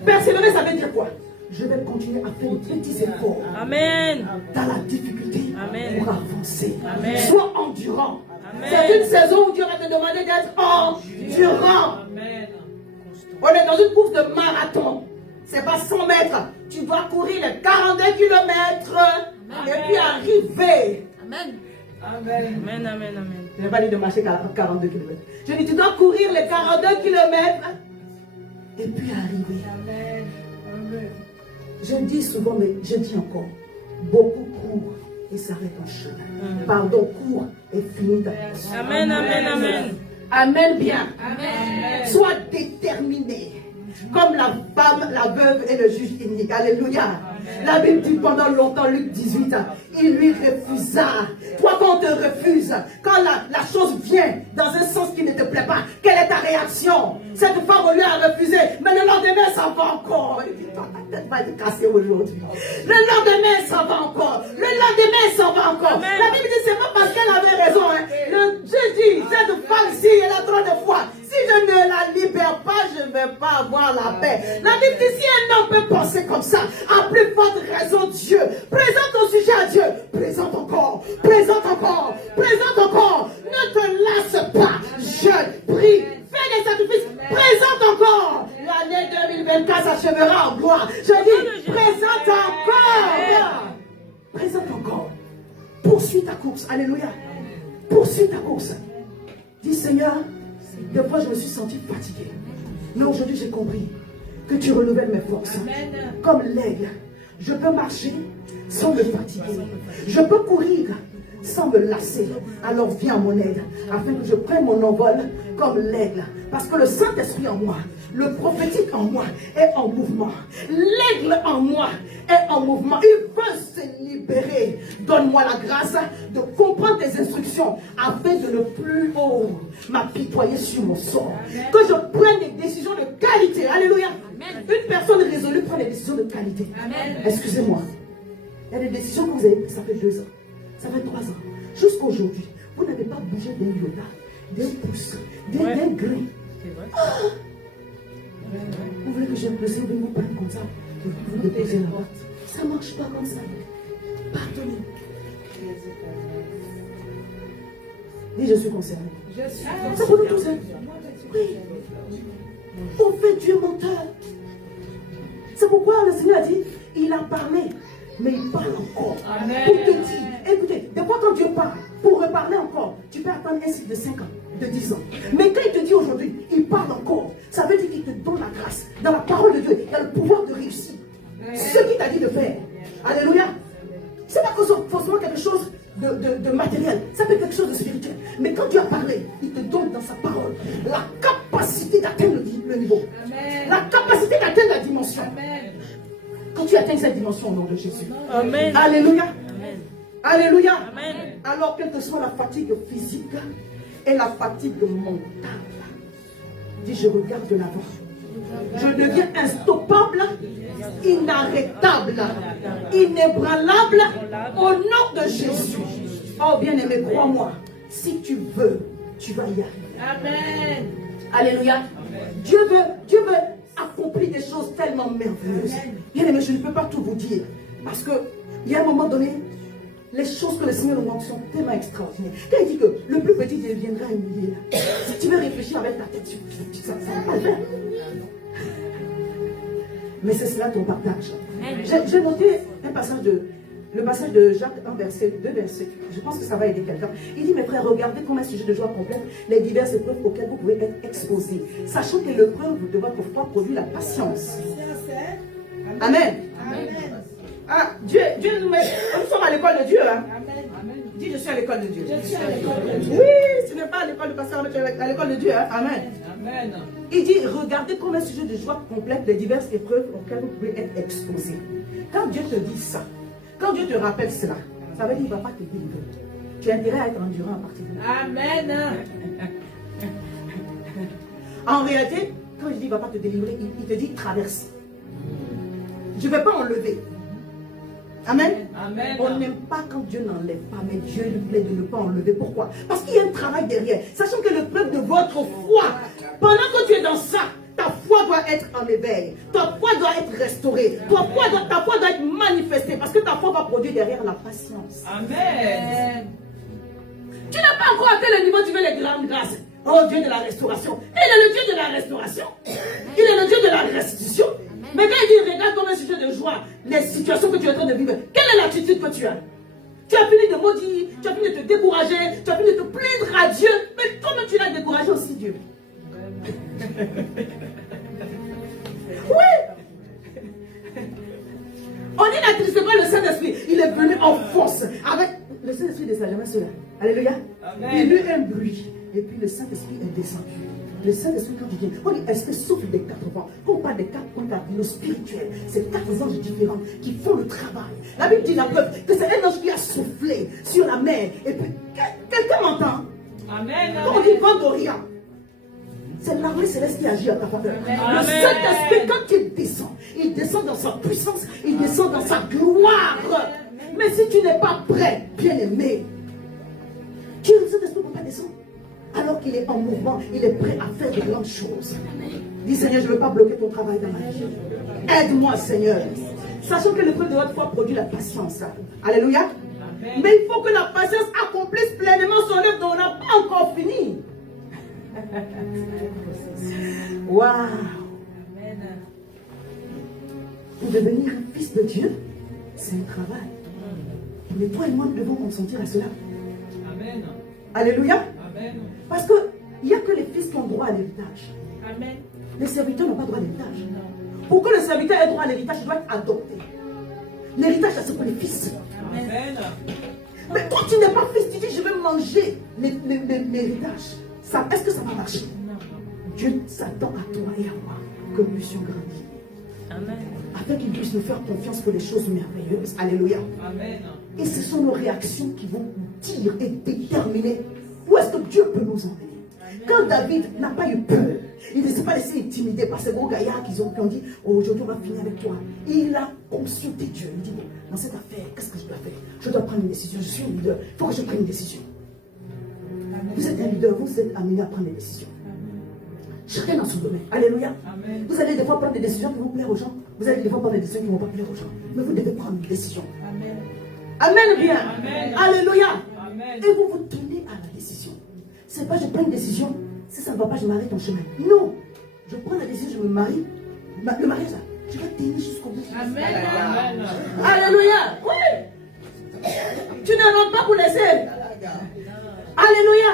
Persévérer, ça veut dire quoi? Je vais continuer à faire de petits efforts Amen. dans la difficulté Amen. pour avancer. Amen. Sois endurant. Amen. C'est une saison où Dieu va te demander d'être endurant. Amen. On est dans une course de marathon. C'est pas 100 mètres. Tu dois courir les 42 km Et puis arriver. Amen. Amen. Amen, amen, amen. Je n'ai pas dit de marcher 42 km. Je dis, tu dois courir les 42 km. Et puis arriver. Amen. Amen. Je dis souvent, mais je dis encore, beaucoup courent et s'arrêtent en chemin. Pardon, cours et finis ta course. Amen, amen, amen. Amen bien. Amen. Sois déterminé. Comme la femme, la veuve et le juge inique. Alléluia. La Bible dit pendant longtemps, Luc 18, il lui refusa. Toi, quand on te refuse, quand la chose vient dans un sens qui ne te plaît pas, quelle est ta réaction? Cette femme, on lui a refusé, mais le lendemain, ça va encore. Il dit, toi, ta tête va être cassée aujourd'hui. Le lendemain, ça va encore. Le lendemain, ça va encore. Amen. La Bible dit, c'est pas parce qu'elle avait raison. J'ai dit, cette femme ici, elle a trop de foi. Si je ne la libère pas, je ne vais pas avoir la paix. La Bible dit, si un homme peut penser comme ça, à plus forte raison Dieu. Présente ton sujet à Dieu. Présente encore. Présente encore. Présente encore. Ne te lasse pas. Je prie. Fais des sacrifices. Présente encore. L'année 2024 s'achèvera en gloire. Je dis, présente encore. Présente encore. Poursuis ta course. Alléluia. Poursuis ta course. Dis, Seigneur, des fois je me suis senti fatigué. Mais aujourd'hui j'ai compris que tu renouvelles mes forces. Amen. Comme l'aigle, je peux marcher sans me fatiguer. Je peux courir sans me lasser. Alors viens à mon aide, afin que je prenne mon envol comme l'aigle. Parce que le Saint-Esprit en moi, le prophétique en moi est en mouvement. L'aigle en moi est en mouvement. Il veut se libérer. Donne-moi la grâce de comprendre tes instructions afin de ne plus m'apitoyer sur mon sort. Que je prenne des décisions de qualité. Alléluia. Une personne résolue prend des décisions de qualité. Amen. Excusez-moi. Il y a des décisions que vous avez prises, ça fait 2 ans, ça fait 3 ans. Jusqu'à aujourd'hui, vous n'avez pas bougé d'un iota, d'un pouce, d'un grain. C'est vrai. Vous voulez que je me plaise, vous parlez comme ça, et vous déposez la boîte. Ça ne marche pas comme ça. Pardonnez. Dis, je suis concerné. Je suis Ça pour nous tous, hein? Oui. Au fait, Dieu est menteur. C'est pourquoi le Seigneur a dit, il a parlé, mais il parle encore. Amen. Pour te dire, écoutez, des fois quand Dieu parle, pour reparler encore, tu peux attendre un cycle de 5 ans, de 10 ans. Mais quand il te dit aujourd'hui, il parle encore, ça veut dire qu'il te donne la grâce. Dans la parole de Dieu, il y a le pouvoir de réussir. Ce qu'il t'a dit de faire. Alléluia. C'est pas forcément quelque chose de matériel, ça peut être quelque chose de spirituel. Mais quand Dieu a parlé, il te donne dans sa parole la capacité d'atteindre le niveau. Amen. La capacité d'atteindre la dimension. Amen. Quand tu atteins cette dimension au nom de Jésus. Amen. Alléluia. Amen. Alléluia. Amen. Alors, quelle que soit la fatigue physique et la fatigue mentale, dis, je regarde de l'avant. Je deviens instoppable, inarrêtable, inébranlable au nom de Jésus. Oh bien-aimé, crois-moi, si tu veux, tu vas y arriver. Amen. Alléluia. Dieu veut accomplir des choses tellement merveilleuses. Bien-aimé, je ne peux pas tout vous dire. Parce qu'il y a un moment donné, les choses que le Seigneur nous montre sont tellement extraordinaires. Quand il dit que le plus petit deviendra un millier, si tu veux réfléchir avec ta tête, ça ne va pas le faire. Mais c'est cela ton partage. J'ai noté le passage de Jacques 1, verset 2, verset. Je pense que ça va aider quelqu'un. Il dit, mes frères, regardez comme un sujet de joie complète les diverses épreuves auxquelles vous pouvez être exposés. Sachant que l'épreuve de votre foi produit la patience. Amen. Amen. Ah, Dieu nous met. Nous sommes à l'école de Dieu. Hein? Amen. Dis, je suis à l'école de Dieu. Je suis à l'école de Dieu. Oui, ce n'est pas à l'école de pasteur, mais tu es à l'école de Dieu. Hein? Amen. Amen. Il dit, regardez comme un sujet de joie complète les diverses épreuves auxquelles vous pouvez être exposés. Quand Dieu te dit ça, quand Dieu te rappelle cela, ça veut dire qu'il ne va pas te délivrer. Tu as intérêt à être endurant à partir de là. Amen. En réalité, quand il dit qu'il ne va pas te délivrer, il te dit traverse. Je ne vais pas enlever. Amen. Amen. On n'aime pas quand Dieu n'enlève pas, mais Dieu lui plaît de ne pas enlever. Pourquoi? Parce qu'il y a un travail derrière. Sachant que le preuve de votre foi, pendant que tu es dans ça, ta foi doit être en éveil. Ta foi doit être restaurée. Ta foi doit être manifestée. Parce que ta foi va produire derrière la patience. Amen. Tu n'as pas encore atteint le niveau, tu veux les grandes grâces. Oh Dieu de la restauration. Il est le Dieu de la restauration. Il est le Dieu de la restitution. Mais quand il dit regarde comme un sujet de joie, les situations que tu es en train de vivre, quelle est l'attitude que tu as? Tu as fini de maudire, tu as fini de te décourager, tu as fini de te plaindre à Dieu, mais toi-même tu l'as découragé aussi, Dieu. Oui. On dit n'attristez pas le Saint-Esprit. Il est venu en force. Avec le Saint-Esprit ne sera jamais cela. Alléluia. Amen. Il y a eu un bruit. Et puis le Saint-Esprit est descendu. Le Saint-Esprit, quand il vient, on dit esprit souffle des 4 vents. Quand on parle des 4 points cardinaux spirituels, c'est 4 anges différents qui font le travail. La Bible dit la preuve que c'est un ange qui a soufflé sur la mer. Et puis, quelqu'un m'entend? Amen. Quand on dit vent d'Orient, c'est l'armée céleste qui agit à ta faveur. Le Saint-Esprit, quand il descend dans sa puissance, il descend dans sa gloire. Mais si tu n'es pas prêt, bien-aimé, le Saint-Esprit ne peut pas descendre. Alors qu'il est en mouvement, il est prêt à faire de grandes choses. Dis Seigneur, je ne veux pas bloquer ton travail dans ma vie. Aide-moi, Seigneur. Sachant que l'épreuve de votre foi produit la patience. Alléluia. Mais il faut que la patience accomplisse pleinement son œuvre dont on n'a pas encore fini. Waouh! Pour devenir un fils de Dieu, c'est un travail. Mais toi et moi, nous devons consentir à cela. Amen. Alléluia. Amen. Parce qu'il n'y a que les fils qui ont droit à l'héritage. Amen. Les serviteurs n'ont pas droit à l'héritage. Pour que le serviteur ait droit à l'héritage, il doit être adopté. L'héritage, c'est pour les fils. Amen. Mais toi, tu n'es pas fils, tu dis je vais manger l'héritage. Est-ce que ça va marcher? Dieu s'attend à toi et à moi que nous puissions grandir. Amen. Afin qu'il puisse nous faire confiance pour les choses merveilleuses. Alléluia. Amen. Et ce sont nos réactions qui vont dire et déterminer où est-ce que Dieu peut nous emmener. Quand David n'a pas eu peur, il ne s'est pas laissé intimider par ces gros gaillards qui ont dit oh, aujourd'hui on va finir avec toi. Et il a consulté Dieu. Il dit bon, dans cette affaire, qu'est-ce que je dois faire? Je dois prendre une décision. Je suis un leader. Il faut que je prenne une décision. Vous êtes un leader, vous êtes amené à prendre des décisions. Chacun dans son domaine. Alléluia. Amen. Vous allez des fois prendre des décisions qui vont plaire aux gens. Vous allez des fois prendre des décisions qui ne vont pas plaire aux gens. Mais vous devez prendre une décision. Amen. Amen bien. Amen. Alléluia. Amen. Et vous vous tenez à la décision. C'est pas je prends une décision. Si ça ne va pas, je m'arrête en chemin. Non. Je prends la décision, je me marie. Le mariage, là, je vais tenir jusqu'au bout. Amen. Amen. Alléluia. Oui. Tu ne rentres pas pour laisser. Alléluia.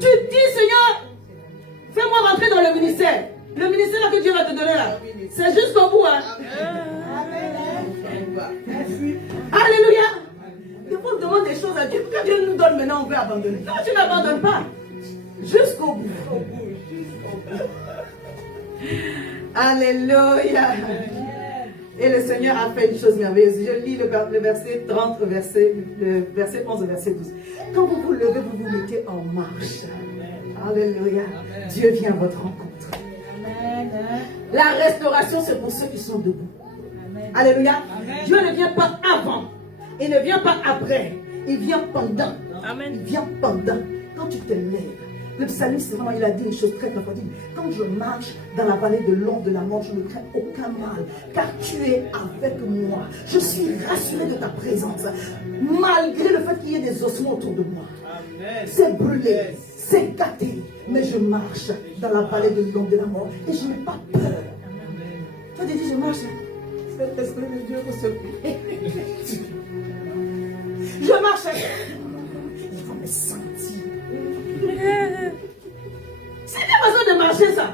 Tu dis, Seigneur, fais-moi rentrer dans le ministère. Le ministère là que Dieu va te donner là, c'est jusqu'au bout. Hein. Alléluia. Il faut demander des choses à Dieu. Quand Dieu nous donne maintenant, on peut abandonner. Non, tu n'abandonnes pas. Jusqu'au bout. Alléluia. Et le Seigneur a fait une chose merveilleuse. Je lis le verset 30, le verset 11 et verset 12. Quand vous vous levez, vous vous mettez en marche. Alléluia. Dieu vient à votre rencontre. La restauration, c'est pour ceux qui sont debout. Alléluia. Dieu ne vient pas avant. Il ne vient pas après. Il vient pendant. Amen. Il vient pendant. Quand tu te lèves. Le psalmiste, vraiment, il a dit une chose très très forte. Quand je marche dans la vallée de l'ombre de la mort, je ne crains aucun mal, car tu es avec moi. Je suis rassuré de ta présence, malgré le fait qu'il y ait des ossements autour de moi. C'est brûlé, c'est gâté, mais je marche dans la vallée de l'ombre de la mort et je n'ai pas peur. Toi, tu dis, je marche. C'est l'esprit de Dieu pour se Je marche. Il va me sentir. C'est pas besoin de marcher ça.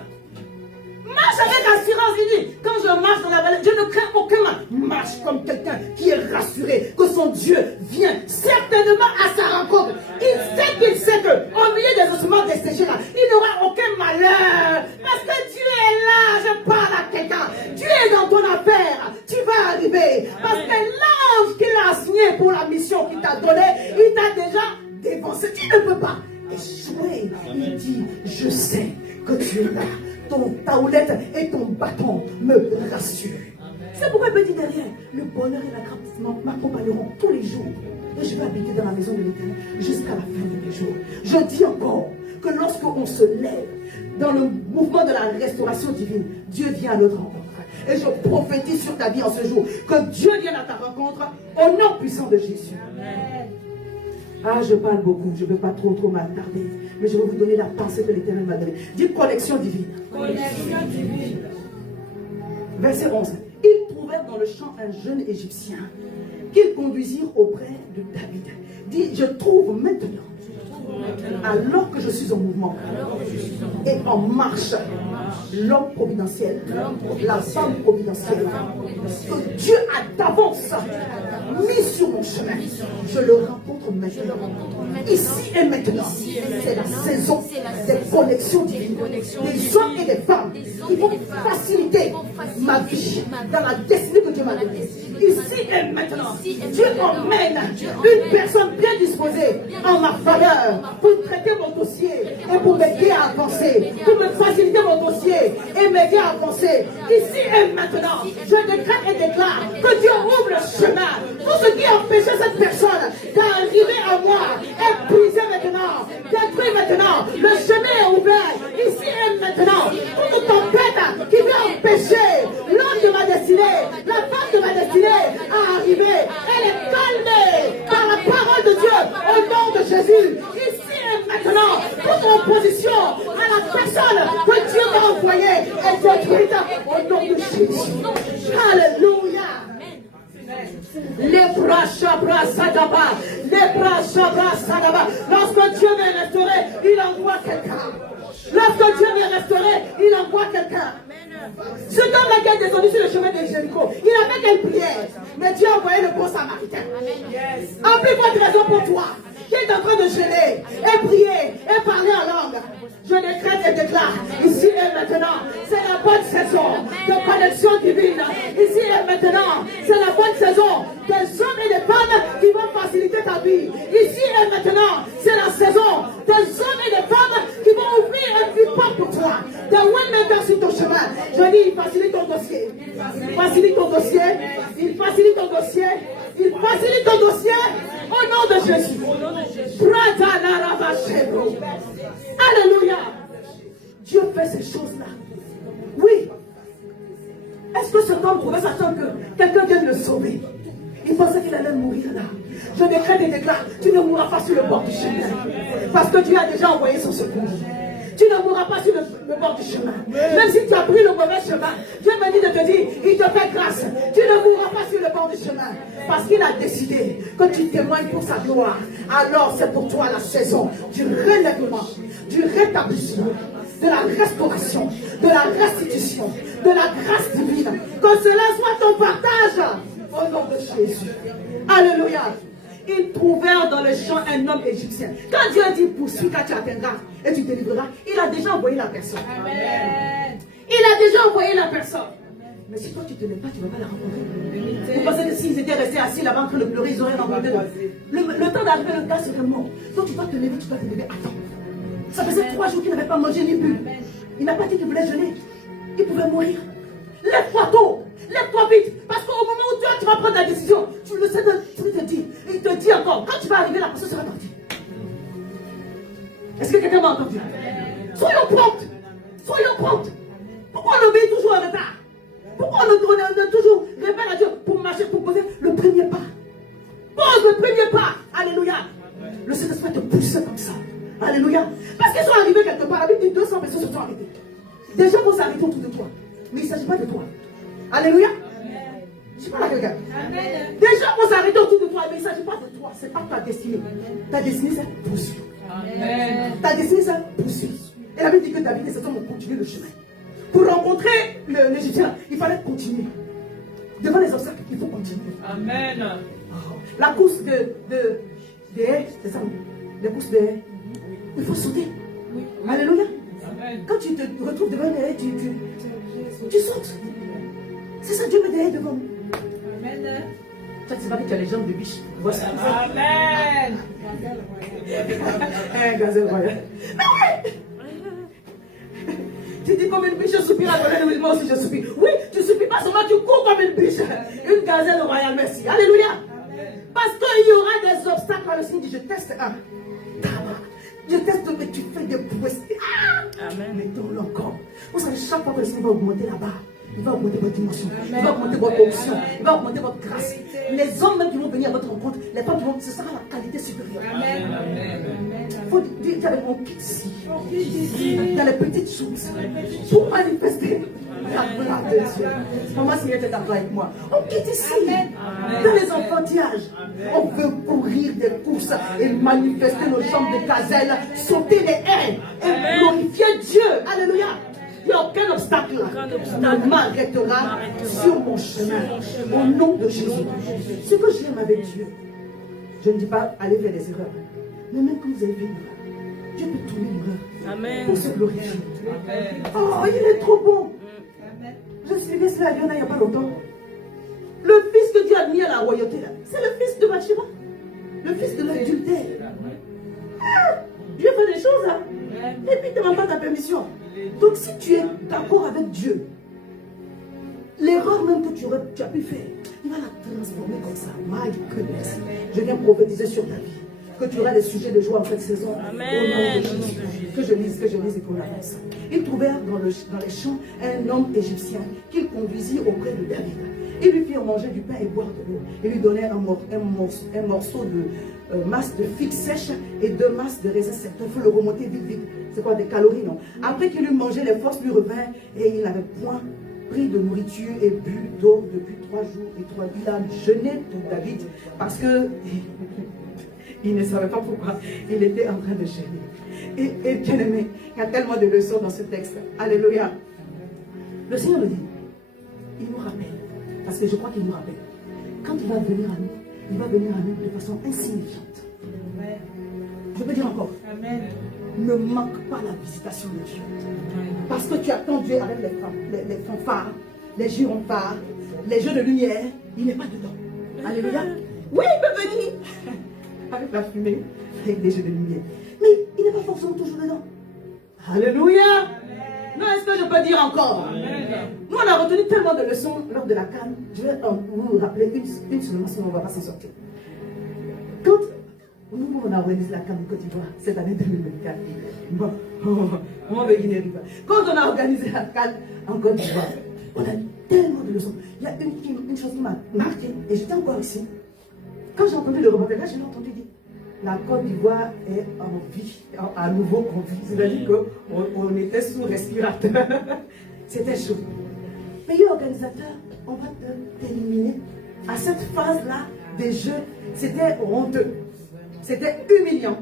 Marche avec assurance, il dit. Quand je marche dans la vallée, je ne crains aucun mal. Marche comme quelqu'un qui est rassuré que son Dieu vient certainement à sa rencontre. Il sait que au milieu des ossements desséchés là, il n'aura aucun malheur. Parce que Dieu est là. Je parle à quelqu'un. Dieu est dans ton affaire. Tu vas arriver. Parce que l'ange qu'il a assigné pour la mission qu'il t'a donnée, il t'a déjà dévancé. Tu ne peux pas échouer. Il dit, je sais que tu es là. Ta houlette et ton bâton me rassurent. C'est pourquoi il me dit derrière, le bonheur et la grâce m'accompagneront tous les jours. Et je vais habiter dans la maison de l'Éternel jusqu'à la fin de mes jours. Je dis encore que lorsqu'on se lève dans le mouvement de la restauration divine, Dieu vient à notre rencontre. Et je prophétise sur ta vie en ce jour que Dieu vienne à ta rencontre au nom puissant de Jésus. Amen. Ah, je parle beaucoup, je ne veux pas trop m'attarder, mais je vais vous donner la pensée que l'Éternel m'a donnée. Dis connexion divine. Connexion divine. Verset 11. Ils trouvèrent dans le champ un jeune Égyptien qu'ils conduisirent auprès de David. Dit, je trouve maintenant, alors que je suis en mouvement et en marche, l'homme providentiel, la femme providentielle, que Dieu a d'avance mis sur mon chemin, je le rencontre maintenant. Ici et maintenant, c'est la saison des connexions divines, des hommes et des femmes qui vont faciliter ma vie dans la destinée que Dieu m'a donnée. Ici et maintenant, Dieu emmène une personne bien disposée en ma faveur pour traiter mon dossier et pour m'aider à avancer, pour me faciliter mon dossier et m'aider à avancer. Ici et maintenant, je décrète et déclare que Dieu ouvre le chemin. Tout ce qui empêchait cette personne d'arriver à moi est brisé maintenant, détruit maintenant. Le chemin est ouvert. Ici et maintenant, toute tempête qui veut empêcher l'homme de ma destinée, la femme de ma destinée à arriver, elle est calmée par la parole de Dieu au nom de Jésus. Ici et maintenant, toute opposition à la personne que Dieu m'a envoyée est détruite au nom de Jésus. Alléluia. Les bras chabra sadaba, les bras chabra sadaba. Lorsque Dieu veut restaurer, il envoie quelqu'un. Lorsque Dieu veut restaurer, il envoie quelqu'un. Ce homme qui est descendu sur le chemin de Jéricho, il avait quelle prière, mais Dieu a envoyé le bon samaritain. Emplis votre raison pour toi, qui est en train de gêner, et prier, et parler en langue. Je décrète et déclare, ici et maintenant, c'est la bonne saison de connexion divine. Ici et maintenant, c'est la bonne saison des hommes et des femmes qui vont faciliter ta vie. Ici et maintenant, c'est la saison des hommes et des femmes qui vont ouvrir un petit porte pour toi. Des waymakers sur ton chemin. Je dis, il facilite ton dossier. Il facilite ton dossier. Il facilite ton dossier. Il facilite ton dossier au nom de Jésus. Alléluia. Dieu fait ces choses-là. Oui. Est-ce que cet homme pouvait s'attendre que quelqu'un vienne le sauver? Il pensait qu'il allait mourir là. Je décrète et déclare, tu ne mourras pas sur le bord du chemin. Parce que Dieu a déjà envoyé son secours. Tu ne mourras pas sur le bord du chemin. Même si tu as pris le mauvais chemin, Dieu m'a dit de te dire, il te fait grâce. Tu ne mourras pas sur le bord du chemin. Parce qu'il a décidé que tu témoignes pour sa gloire. Alors c'est pour toi la saison du relèvement, du rétablissement, de la restauration, de la restitution, de la grâce divine. Que cela soit ton partage au nom de Jésus. Alléluia. Ils trouvèrent dans le champ un homme égyptien. Quand Dieu dit poursuis quand tu atteindras et tu délivreras, il a déjà envoyé la personne. Amen. Il a déjà envoyé la personne. Mais si toi tu ne te lèves pas, tu ne vas pas la rencontrer. Vous pensez que s'ils étaient restés assis là-bas en train de pleurer, ils auraient rencontré le temps d'arriver, le gars serait mort. Donc tu dois te lever, tu dois te lever. Attends. Ça faisait 3 jours qu'il n'avait pas mangé ni bu. Il n'a pas dit qu'il voulait jeûner. Il pouvait mourir. Lève-toi tôt. Lève-toi vite. Parce qu'au moment où tu vas prendre ta décision, tu le sais, tu te dis. Il te dit encore, quand tu vas arriver, la personne sera partie. Est-ce que quelqu'un m'a entendu? Soyons promptes. Soyons promptes. Pourquoi on obéit toujours en retard? Pourquoi on toujours répète à Dieu pour marcher, pour poser le premier pas? Pose le premier pas. Alléluia. Le Saint-Esprit te pousse comme ça. Alléluia. Parce qu'ils sont arrivés quelque part. La Bible dit 200 personnes se sont arrêtées. Des gens vont s'arrêter autour de toi. Mais il ne s'agit pas de toi. Alléluia. Je parle à quelqu'un. Des gens vont s'arrêter autour de toi, mais il ne s'agit pas de toi. Ce n'est pas ta destinée. Ta destinée, c'est poursuivre. Ta destinée, c'est poursuivre. Et la Bible dit que David et ses hommes ont continué le chemin. Pour rencontrer l'Égyptien, il fallait continuer. Devant les obstacles, il faut continuer. Amen. La course des haies, c'est ça. Les courses des haies. Il faut sauter. Oui. Alléluia. Amen. Quand tu te retrouves devant une haie, tu sautes. C'est ça, Dieu met des haies devant nous. Amen. Toi, tu sais pas que tu as les jambes de biche. Voici. Amen. Un gazelle royal. Mais oui. Tu dis comme une biche, je soupire à côté de moi aussi, je soupire. Oui, tu soupires pas seulement, tu cours comme une biche. Une gazelle royale, merci. Alléluia. Amen. Parce qu'il y aura des obstacles. Le Seigneur dit, je teste un. Je teste, mais tu fais des prouesses. Amen. Mais donne-le encore. Vous savez, chaque fois que le Seigneur va augmenter là-bas, il va augmenter votre dimension, il va augmenter votre onction, il va augmenter votre grâce. Les hommes même qui vont venir à votre rencontre, les femmes qui vont, ce sera la qualité supérieure. Amen. Faut dire avec mon quitte ici, dans les petites choses, pour manifester la gloire de Dieu. Maman, si elle était d'accord avec moi, on quitte ici, dans les enfantillages. On veut courir des courses et manifester nos jambes de gazelle, sauter les haies et glorifier Dieu. Alléluia. Il n'y a aucun obstacle ne m'arrêtera sur mon chemin. Au nom de Jésus. Ce que j'aime avec Dieu, je ne dis pas allez faire des erreurs. Mais même quand vous avez fait une erreur, Dieu peut tourner l'erreur pour se glorifier. Oh, il est trop bon. Je suivais cela à Lyon il n'y a pas longtemps. Le fils que Dieu a mis à la royauté, là, c'est le fils de Bathsheba. Le fils de l'adultère. Ah, Dieu fait des choses, hein. Et puis il ne demande pas ta permission. Donc si tu es d'accord avec Dieu, l'erreur même que tu as pu faire, il va la transformer comme ça. My goodness. Je viens prophétiser sur ta vie. Que tu auras des sujets de joie en cette saison. Amen. Au nom de Jésus. Que je lise et qu'on avance. Ils trouvèrent dans les champs un homme égyptien qu'ils conduisit auprès de David. Ils lui firent manger du pain et boire de l'eau. Ils lui donnèrent un morceau de masse de figues sèches et 2 masses de raisins secs. Il faut le remonter vite. C'est quoi, des calories, non? Après qu'il eut mangé, les forces lui revinrent et il n'avait point pris de nourriture et bu d'eau depuis 3 jours et 3 nuits. Il a jeûné pour David parce que il ne savait pas pourquoi il était en train de jeûner. Et bien aimé, il y a tellement de leçons dans ce texte. Alléluia. Le Seigneur le dit. Il nous rappelle. Parce que je crois qu'il nous rappelle. Quand il va venir à nous, il va venir à nous de façon insignifiante. Je peux dire encore. Amen. Ne manque pas la visitation de Dieu. Parce que tu attends Dieu avec les fanfares, les gyrophares, les jeux de lumière. Il n'est pas dedans. Alléluia. Oui, il peut venir. Avec la fumée, avec des jeux de lumière. Mais il n'est pas forcément toujours dedans. Alléluia. Non, est-ce que je peux dire encore? Amen. Nous, on a retenu tellement de leçons lors de la canne. Je vais vous rappeler une seulement, sinon on ne va pas s'en sortir. Quand nous, on a organisé la canne de Côte d'Ivoire cette année 2024, bon, on veut y arriver. Quand on a organisé la canne en Côte d'Ivoire, on a tellement de leçons. Il y a une chose qui m'a marqué, et j'étais encore ici. Quand j'ai entendu le repas, là, j'ai entendu dire la Côte d'Ivoire est en vie, à nouveau en vie. C'est-à-dire qu'on était sous respirateur. C'était chaud. Pays organisateur, on va t'éliminer. À cette phase-là des Jeux, c'était honteux. C'était humiliant.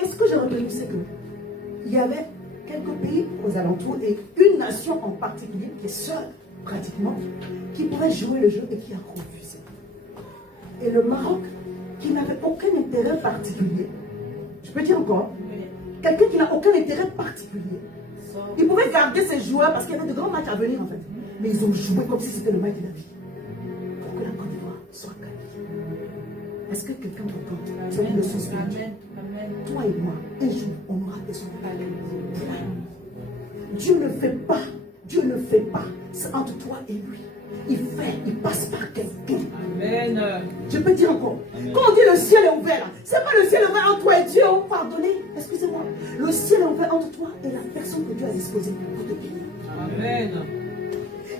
Et ce que j'ai retenu, c'est qu'il y avait quelques pays aux alentours et une nation en particulier, qui est seule, pratiquement, qui pourrait jouer le jeu et qui a refusé. Et le Maroc, qui n'avait aucun intérêt particulier, je peux dire encore, quelqu'un qui n'a aucun intérêt particulier, il pouvait garder ses joueurs parce qu'il y avait de grands matchs à venir en fait, mais ils ont joué comme si c'était le match de la vie pour que la Côte d'Ivoire soit qualifiée. Est-ce que quelqu'un m'entend? C'est une leçon spirituelle. Toi et moi, un jour, on aura besoin de Dieu ne fait pas, c'est entre toi et lui. Il passe par quelqu'un. Amen. Je peux dire encore. Quand on dit le ciel est ouvert, c'est pas le ciel est ouvert entre toi et Dieu. Pardonnez, excusez-moi. Le ciel est ouvert entre toi et la personne que Dieu a disposée pour te bénir. Amen.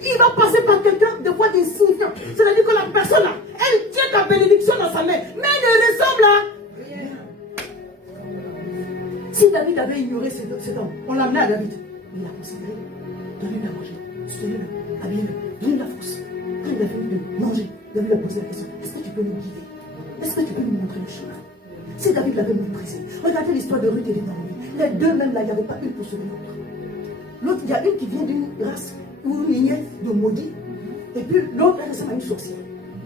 Il va passer par quelqu'un de fois d'insignifiant. C'est-à-dire que la personne là, elle tient ta bénédiction dans sa main, mais elle ne ressemble à rien. Si David avait ignoré cet homme, on l'a amené à David. Il l'a considéré. Donnez-lui à manger. Soignez-le, habillez-le, donnez la force. Quand il a fini de manger, David a posé la question, est-ce que tu peux nous guider? Est-ce que tu peux nous montrer le chemin? Si David l'avait méprisé, regardez l'histoire de Ruth et de Naomi. Les deux même là, il n'y avait pas une pour sauver l'autre. L'autre, il y a une qui vient d'une race ou une lignée de maudits. Et puis l'autre, elle ressemble à une sorcière.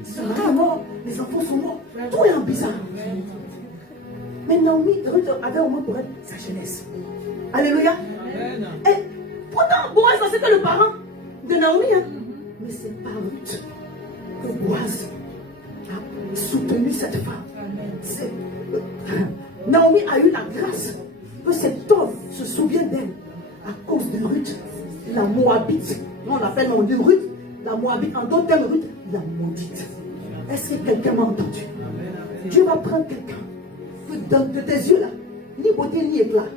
Son mari est mort, les enfants sont morts. Tout est en bizarre. Mais Naomi, Ruth avait au moins pour elle sa jeunesse. Alléluia. Amen. Et pourtant, Boaz, c'était le parent de Naomi. Hein? Mais c'est par Ruth que Boaz a soutenu cette femme. Naomi a eu la grâce que cet homme se souvienne d'elle à cause de Ruth, la Moabite. On l'appelle Ruth, la Moabite, en d'autres termes Ruth, la maudite. Est-ce que quelqu'un m'a entendu? Dieu va prendre quelqu'un que de tes yeux là, ni beauté ni éclat,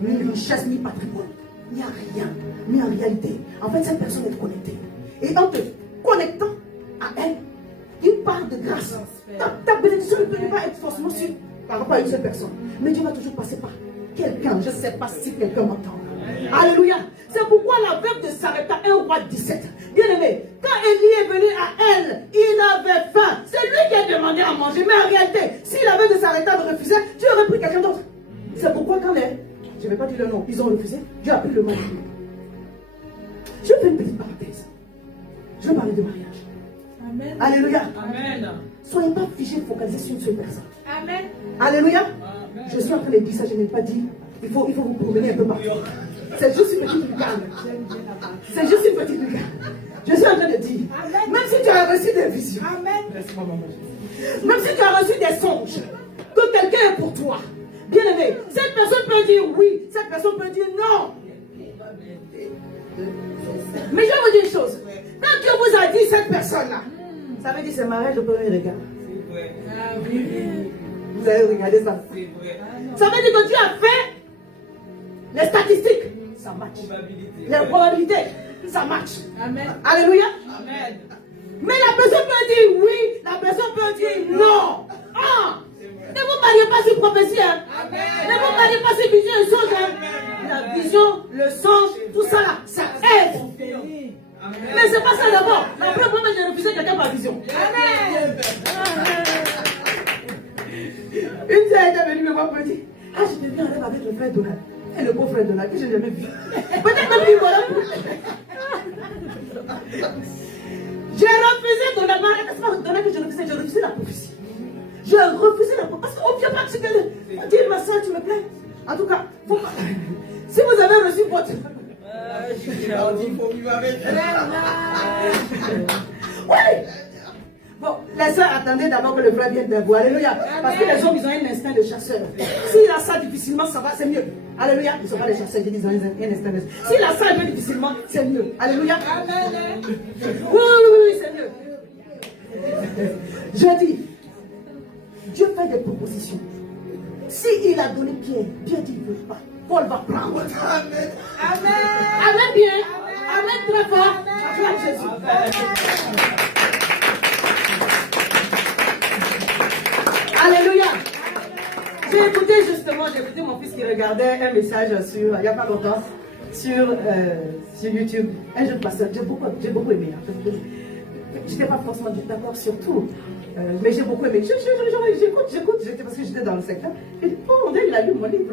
ni richesse ni patrimoine, il n'y a rien. Mais en réalité, en fait, cette personne est connectée. Et en te connectant à elle, une part de grâce. Ta bénédiction ne peut pas être forcément sur par rapport à une seule personne. Mais Dieu va toujours passer par quelqu'un. Je ne sais pas si quelqu'un m'entend. Alléluia. C'est pourquoi la veuve de Sarepta, 1 roi 17. Bien aimé, quand Élie est venu à elle, il avait faim. C'est lui qui a demandé à manger. Mais en réalité, si la veuve de Sarepta avait refusé, Dieu aurait pris quelqu'un d'autre. C'est pourquoi quand je ne vais pas dire le nom, ils ont refusé, Dieu a pris le mari. Je fais une petite parenthèse. Je vais parler de mariage. Amen. Alléluia. Amen. Soyez pas figés, focalisés sur une seule personne. Amen. Alléluia. Amen. Je suis en train de dire ça, je n'ai pas dit. Il faut vous promener un peu partout. C'est juste une petite lucarne. C'est juste une petite lucarne. Je suis en train de dire, même si tu as reçu des visions, même si tu as reçu des songes, que quelqu'un est pour toi, bien aimé, cette personne peut dire oui, cette personne peut dire non. Mais je vais vous dire une chose. Quand Dieu vous a dit cette personne-là, ça veut dire c'est mariage de premier regard. C'est vrai. Ah oui. Vous avez regardé ça. C'est vrai. Ça veut dire que Dieu a fait les statistiques. Ça match. Probabilité. Les probabilités, ça match. Amen. Alléluia. Amen. Mais la personne peut dire oui, la personne peut dire non. Ah! Ne vous mariez pas sur prophétie. Hein? Ne vous mariez pas sur vision et songe. Hein? La vision, le songe, tout ça là, ça aide. Mais c'est pas ça d'abord. La première fois que j'ai refusé quelqu'un par vision. Amen. Une sœur était venue me voir pour me dire, ah, je devais aller avec le frère Donald. Et le beau frère Donald que je n'ai jamais vu. Peut-être même lui, voilà. J'ai refusé Donald. C'est pas Donald que j'ai refusé la prophétie. J'ai refusé la prophétie. Parce qu'on ne vient pas que c'est dire, ma soeur, tu me plais. En tout cas, si vous avez reçu votre. Il faut vivre avec. Oui! Bon, les soeurs attendaient d'abord que le frère vienne de vous. Alléluia. Parce que les hommes, ils ont un instinct de chasseur. S'il a ça difficilement, ça va, c'est mieux. Alléluia. Ils ne sont pas des chasseurs, ils ont un instinct de chasseur. S'il a ça un peu difficilement, c'est mieux. Alléluia. Oui, c'est mieux. Je dis, Dieu fait des propositions. S'il a donné Pierre, Pierre dit ne veut pas. Paul va prendre. Amen. Amen bien. Amen très fort. Acclame Jésus. Alléluia. J'ai écouté mon fils qui regardait un message il n'y a pas longtemps sur YouTube. Un jeune pasteur, j'ai beaucoup aimé. Je n'étais pas forcément d'accord sur tout, mais j'ai beaucoup aimé. J'écoute, parce que j'étais dans le secteur. Et oh, on dirait qu'il a lu mon livre.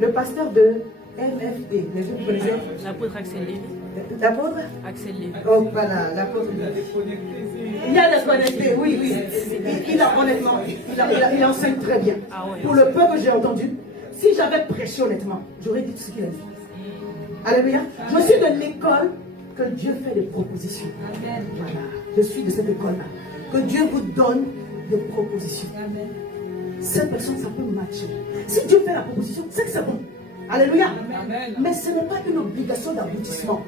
Le pasteur de MFD, vous connaissez? L'apôtre Axel Lévy. L'apôtre Axel Lévy. Oh, voilà, l'apôtre. Il y a des connectés, oui. Il a honnêtement, il enseigne très bien. Ah ouais. Pour le peu que j'ai entendu, si j'avais prêché honnêtement, j'aurais dit tout ce qu'il a dit. Alléluia. Je suis de l'école que Dieu fait des propositions. Amen. Voilà. Je suis de cette école-là. Que Dieu vous donne des propositions. Amen. Cette personne, ça peut matcher. Si Dieu fait la proposition, c'est que c'est bon. Alléluia. Amen. Mais ce n'est pas une obligation d'aboutissement.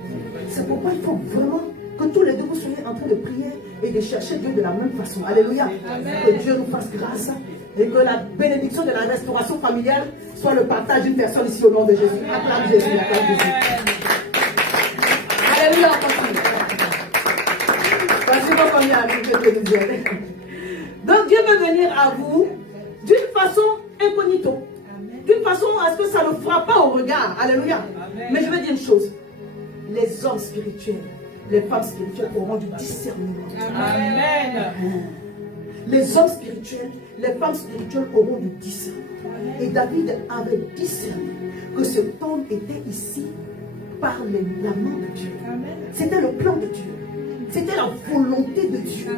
C'est pourquoi il faut vraiment que tous les deux vous soyez en train de prier et de chercher Dieu de la même façon. Alléluia. Que Dieu nous fasse grâce et que la bénédiction de la restauration familiale soit le partage d'une personne ici au nom de Jésus. Acclame Jésus. Acclame Jésus. Alléluia. Voici vos premiers amis que Dieu nous aide. Donc Dieu peut venir à vous d'une façon incognito. D'une façon à ce que ça ne frappe pas au regard. Alléluia. Amen. Mais je veux dire une chose. Les hommes spirituels, les femmes spirituelles auront du discernement. Amen. Les hommes spirituels, les femmes spirituelles auront du discernement. Et David avait discerné que cet homme était ici par la main de Dieu. C'était le plan de Dieu. C'était la volonté de Dieu.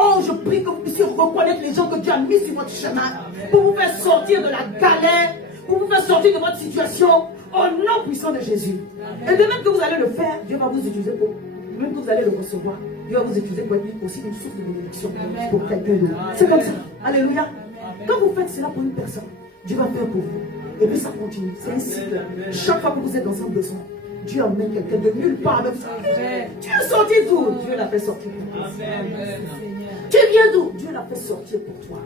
Oh, je prie que vous puissiez reconnaître les gens que Dieu a mis sur votre chemin pour vous faire sortir de la galère, pour vous faire sortir de votre situation au nom puissant de Jésus. Et de même que vous allez le faire, Dieu va vous utiliser pour, même que vous allez le recevoir, Dieu va vous utiliser pour être aussi une source de bénédiction pour quelqu'un d'autre. C'est comme ça. Alléluia. Quand vous faites cela pour une personne, Dieu va faire pour vous. Et puis ça continue. C'est un cycle. Chaque fois que vous êtes dans un besoin, Dieu emmène quelqu'un de nulle part avec ça. Tu es sorti d'où? Dieu l'a fait sortir pour toi. Tu viens d'où? Dieu l'a fait sortir pour toi.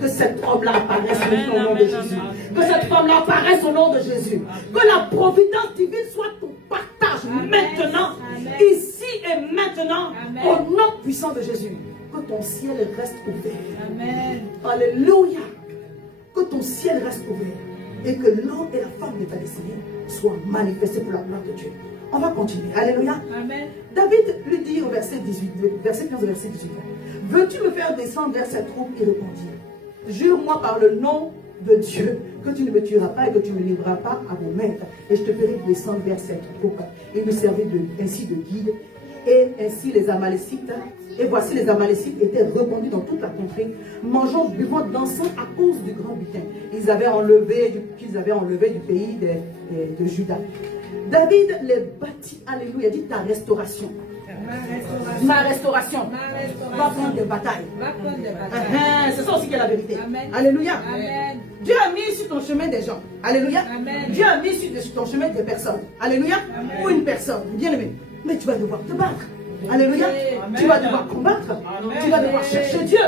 Que cet homme-là apparaisse au nom de Jésus. Que cette femme-là apparaisse au nom de Jésus. Que la providence divine soit ton partage maintenant, ici et maintenant, au nom puissant de Jésus. Que ton ciel reste ouvert. Amen. Alléluia. Que ton ciel ciel reste ouvert et que l'homme et la femme de ta destinée soient manifestés pour la gloire de Dieu. On va continuer. Alléluia. Amen. David lui dit au verset 18, verset 15 au verset 18, veux-tu me faire descendre vers cette troupe? Il répondit, jure-moi par le nom de Dieu que tu ne me tueras pas et que tu ne me livreras pas à vos maîtres, et je te ferai descendre vers cette troupe. Il lui servait ainsi de guide, et ainsi les Amalécites, et voici les Amalécites étaient répandus dans toute la contrée, mangeant, buvant, dansant à cause du grand butin qu'ils avaient enlevé du pays de Juda. David les bâtit, alléluia, dit ta restauration. Ma restauration va prendre des batailles. C'est ça aussi qui est la vérité. Amen. Alléluia. Amen. Dieu a mis sur ton chemin des gens. Alléluia. Amen. Dieu a mis sur ton chemin des personnes. Alléluia. Amen. Ou une personne, bien aimé. Mais tu vas devoir te battre. Alléluia. Amen. Tu vas devoir combattre. Amen. Tu vas devoir chercher Dieu.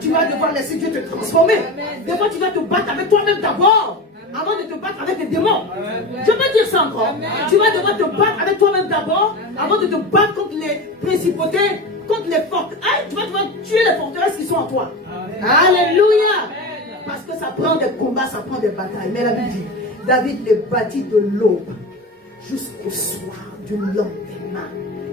Tu vas devoir laisser Dieu te transformer. Amen. Des fois, tu vas te battre avec toi-même d'abord, avant de te battre avec les démons. Amen. Je peux dire ça encore. Amen. Tu vas devoir te battre avec toi-même d'abord, avant de te battre contre les principautés, contre les forteresses. Tu vas devoir tuer les forteresses qui sont en toi. Amen. Alléluia. Parce que ça prend des combats, ça prend des batailles. Mais la Bible dit, David les bâtit de l'aube jusqu'au soir du lendemain.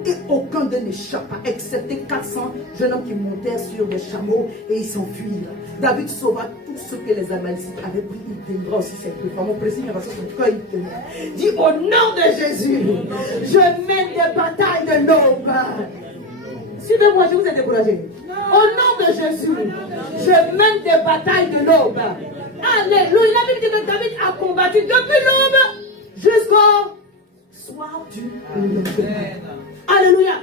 Et aucun d'eux n'échappa, excepté 400 jeunes hommes qui montèrent sur des chameaux et ils s'enfuirent. David sauva tout ce que les Amalécites avaient pris. Il tiendra aussi cette femme. Mon président, parce que quand il tenait, dit au nom de Jésus, je mène des batailles de l'aube. Suivez-moi, je vous ai découragé. Au nom de Jésus, je mène des batailles de l'aube. Alléluia. La Bible dit que David a combattu depuis l'aube jusqu'au soir du lendemain. Alléluia.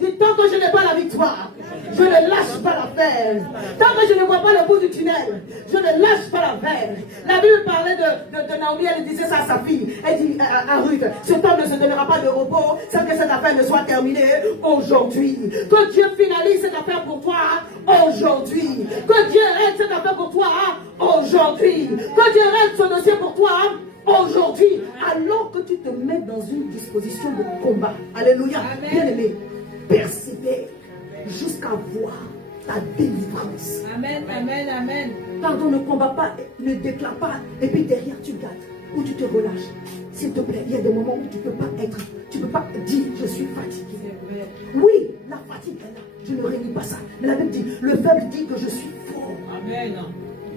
Dis, tant que je n'ai pas la victoire, je ne lâche pas l'affaire. Tant que je ne vois pas le bout du tunnel, je ne lâche pas l'affaire. La Bible parlait de Naomi, elle disait ça à sa fille. Elle dit à Ruth, ce temps ne se donnera pas de repos sans que cette affaire ne soit terminée aujourd'hui. Que Dieu finalise cette affaire pour toi aujourd'hui. Que Dieu règle cette affaire pour toi aujourd'hui. Que Dieu règle ce dossier pour toi aujourd'hui, alors que tu te mets dans une disposition de combat. Alléluia. Amen. Bien aimé, persévère jusqu'à voir ta délivrance. Amen. Amen. Amen. Pardon, ne combat pas, ne déclare pas, et puis derrière tu gâtes, ou tu te relâches. S'il te plaît, il y a des moments où tu ne peux pas dire je suis fatigué. Oui, la fatigue est là, je ne réunis pas ça. Mais la Bible dit, le faible dit que je suis fort. Amen.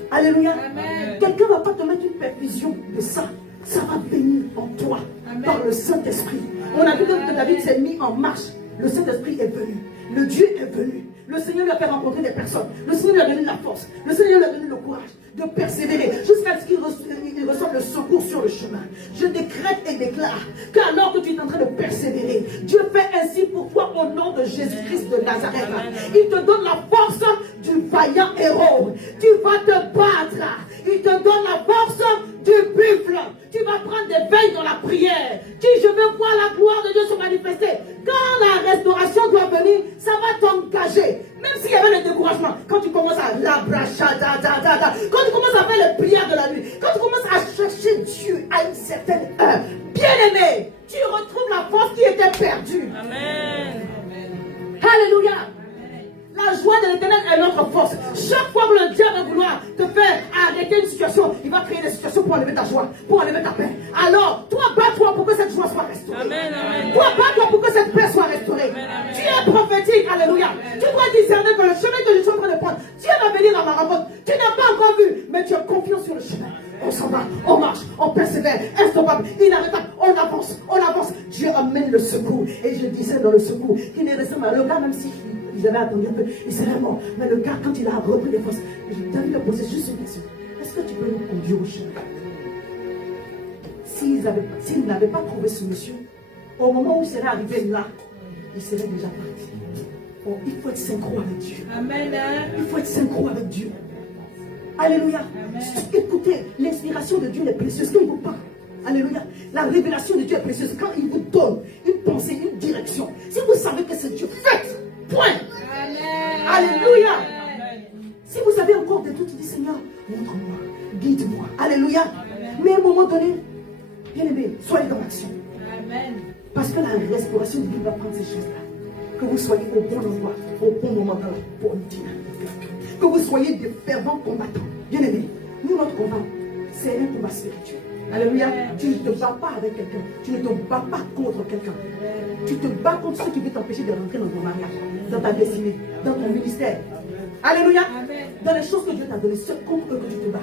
Alléluia. Amen. Quelqu'un ne va pas te mettre une perfusion de ça. Ça va venir en toi. Amen. Par le Saint-Esprit. On a vu que David s'est mis en marche. Le Saint-Esprit est venu. Le Dieu est venu. Le Seigneur lui a fait rencontrer des personnes. Le Seigneur lui a donné la force. Le Seigneur lui a donné le courage de persévérer jusqu'à ce qu'il reçoive le secours sur le chemin. Je décrète et déclare qu'alors que tu es en train de persévérer, Dieu fait ainsi pour toi au nom de Jésus-Christ de Nazareth. Il te donne la force du vaillant héros. Tu vas te battre. Il te donne la force du buffle. Tu vas prendre des veilles dans la prière. Dis, je veux voir la gloire de Dieu se manifester. Quand la restauration doit venir, ça va t'engager. Même s'il y avait le découragement, quand tu commences à quand tu commences à faire les prières de la nuit, quand tu commences à chercher Dieu à une certaine heure, bien aimé, tu retrouves la force qui était perdue. Amen. Alléluia. La joie de l'éternel est notre force. Chaque fois que le diable va vouloir te faire arrêter une situation, il va créer des situations pour enlever ta joie, pour enlever ta paix. Alors, toi, bats-toi pour que cette joie soit restaurée. Amen. Amen. Toi, bats-toi pour que cette paix soit restaurée. Amen. Tu es prophétique, alléluia. Tu dois discerner que le chemin que je suis en train de prendre, Dieu va venir à ma rencontre. Tu n'as pas encore vu, mais tu as confiance sur le chemin. On s'en va, on marche, on persévère, instoppable, inarrêtable, on avance, on avance. Dieu amène le secours. Et je disais dans le secours qu'il n'est resté mal. Le gars, même si ils avaient attendu un peu, il serait mort. Mais le gars, quand il a repris les forces, David lui a posé juste une question. Est-ce que tu peux nous conduire au chemin? S'ils n'avaient pas trouvé ce monsieur, au moment où il serait arrivé là, il serait déjà parti. Oh, il faut être synchro avec Dieu. Amen. Il faut être synchro avec Dieu. Alléluia. Écoutez, l'inspiration de Dieu est précieuse quand il vous parle. Alléluia. La révélation de Dieu est précieuse quand il vous donne une pensée, une direction. Si vous savez que c'est Dieu, faites. Point. Amen. Alléluia. Amen. Si vous avez encore des doutes, dites Seigneur, montre-moi, guide-moi. Alléluia. Mais à un moment donné, bien aimé, soyez dans l'action. Amen. Parce que la restauration de Dieu va prendre ces choses-là. Que vous soyez au bon endroit, au bon moment, dans la bonne dynamique. Que vous soyez des fervents combattants. Bien aimé, nous, notre combat, c'est un combat spirituel. Alléluia. Tu ne te bats pas avec quelqu'un. Tu ne te bats pas contre quelqu'un. Tu te bats contre ceux qui veulent t'empêcher de rentrer dans ton mariage, dans ta destinée, dans ton ministère. Alléluia. Dans les choses que Dieu t'a données, c'est contre eux que tu te bats.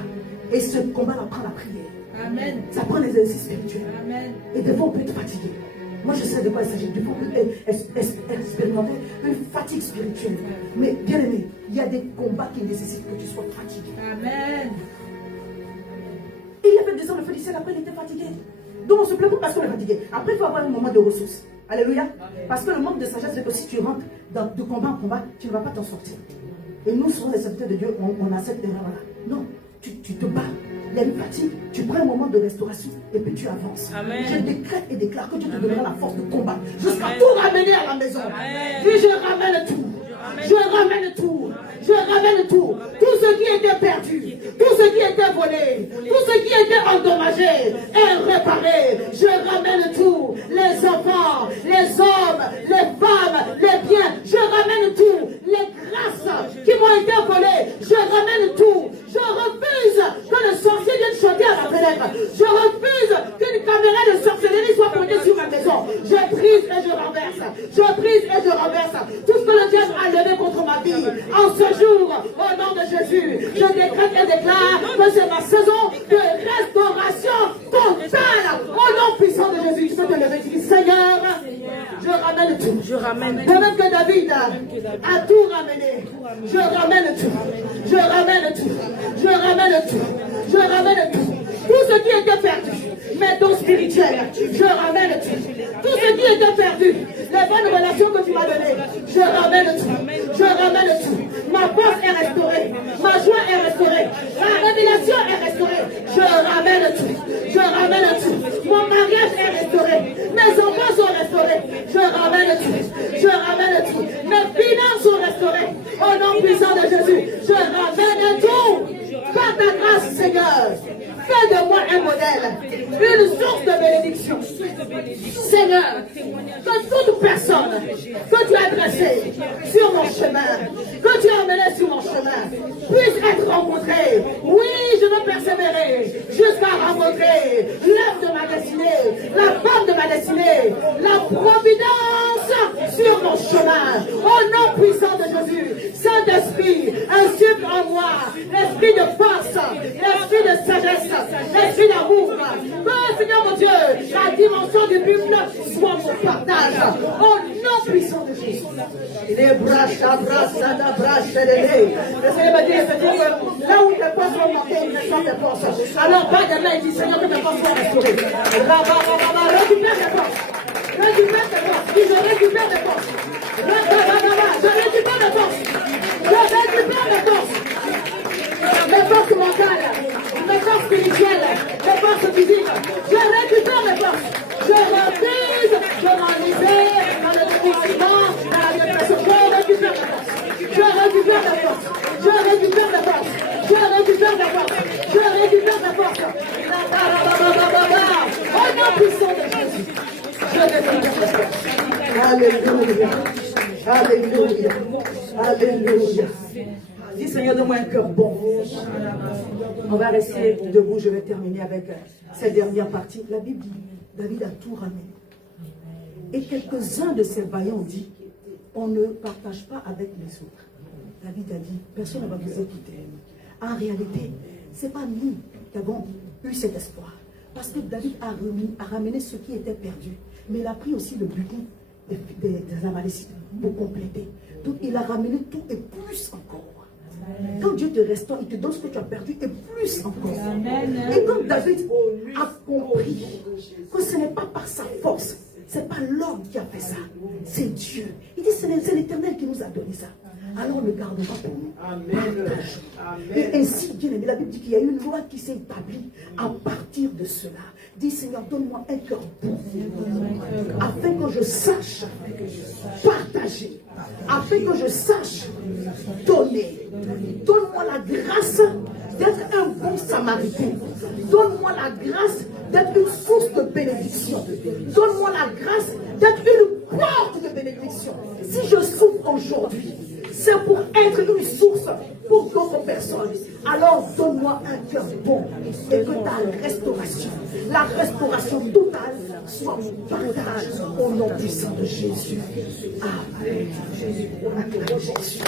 Et ce combat-là prend la prière. Amen. Ça prend les exercices spirituels. Amen. Et des fois, on peut être fatigué. Moi, je sais de quoi il s'agit. Des fois, on peut expérimenter une fatigue spirituelle. Mais bien aimé, il y a des combats qui nécessitent que tu sois fatigué. Amen. Et il avait 2 ans de feu du ciel, après il était fatigué. Donc on se plaît pas parce qu'on est fatigué. Après, il faut avoir un moment de ressources. Alléluia. Parce que le manque de sagesse, c'est que si tu rentres de combat en combat, tu ne vas pas t'en sortir. Et nous serons les serviteurs de Dieu, on a cette erreur-là. Non, tu te bats. Il y a une fatigue, tu prends un moment de restauration et puis tu avances. Amen. Je décrète et déclare que Dieu te Amen. donnera la force de combat jusqu'à Amen. tout ramener à la maison. Amen. Puis je ramène tout. Je ramène tout. Je ramène tout. Tout ce qui était perdu, tout ce qui était volé, tout ce qui était endommagé est réparé. Je ramène tout. Les enfants, les hommes, les femmes, les biens. Je ramène tout. Les grâces qui m'ont été volées. Je ramène tout. Je refuse que le sorcier vienne chanter à la fenêtre. Je refuse qu'une caméra de sorcellerie soit pointée sur ma maison. Je brise et je renverse. Je brise et je renverse tout ce que le diable a levé contre ma vie. En ce jour, au nom de Jésus, je décrète et déclare que c'est ma saison de restauration totale. Au nom puissant de Jésus, je peux te lever. Tu dis, Seigneur, je ramène tout. Je ramène De même que David a tout ramené. Je ramène tout. Je ramène tout. Je ramène tout. Je ramène tout. Tout ce qui était perdu, mes dons spirituels, je ramène tout. Tout ce qui était perdu, les bonnes relations que tu m'as données, je ramène tout. Je ramène tout. Ma force est restaurée. Ma joie est restaurée. Ma révélation est restaurée. Je ramène tout. Je ramène tout. Mon mariage est restauré. Mes enfants sont restaurés. Je ramène tout. Je ramène tout. Mes finances sont restaurées. Au nom puissant de Jésus, je ramène tout. Par ta grâce, Seigneur, fais de moi un modèle, une source de bénédiction. Seigneur, que toute personne que tu as dressée sur mon chemin, que tu as emmenée sur mon chemin, puisse être rencontrée. Oui, je veux persévérer jusqu'à rencontrer l'œuvre de ma destinée, la femme de ma destinée, la providence sur mon chemin. Au nom puissant de Jésus, Saint-Esprit, insuffle en moi l'esprit de force, l'esprit de sagesse, l'esprit d'amour. Que, Seigneur mon Dieu, la dimension du peuple soit mon partage. Au nom puissant de Jésus. Les bras, le Seigneur m'a dit que là où tes forces vont manquer, il ne sont tes forces. Alors, pas de main, il dit, Seigneur, que tes forces soient restaurées. Récupère tes forces. Récupère tes forces. Je récupère tes forces. Je récupère tes forces. Je récupère tes forces. Les forces mentales, les forces spirituelles, les forces physiques. Je récupère les forces. Je refuse de m'enliser dans le définitivement, dans la dépression. Je récupère les forces. Je récupère les forces. Je récupère les forces. Je récupère les forces. Je récupère les forces. Au nom puissant de Jésus. Je récupère les forces. Alléluia. Alléluia. Alléluia. Dis Seigneur, donne-moi un cœur bon. On va rester debout, je vais terminer avec cette dernière partie. La Bible dit, David a tout ramené. Et quelques-uns de ses vaillants ont dit, on ne partage pas avec les autres. David a dit, personne ne va vous écouter. En réalité, ce n'est pas nous qui avons eu cet espoir. Parce que David a ramené ce qui était perdu. Mais il a pris aussi le butin des Amalécites pour compléter. Donc il a ramené tout et plus encore. Quand Dieu te restaure, il te donne ce que tu as perdu et plus encore. Et quand David a compris que ce n'est pas par sa force, ce n'est pas l'homme qui a fait ça, c'est Dieu. Il dit c'est l'Éternel qui nous a donné ça. Alors on le gardera pour nous. Amen. Et ainsi, bien aimé, la Bible dit qu'il y a une loi qui s'est établie à partir de cela. Dis Seigneur, donne-moi un cœur bon, afin que je sache partager, afin que je sache donner. Donne-moi la grâce d'être un bon samaritain. Donne-moi la grâce d'être une source de bénédiction. Donne-moi la grâce d'être une porte de bénédiction. Si je souffre aujourd'hui, c'est pour être une source pour d'autres personnes, alors donne-moi un cœur bon et que ta restauration, la restauration totale, soit mon partage au nom puissant de Jésus. Amen. Jésus.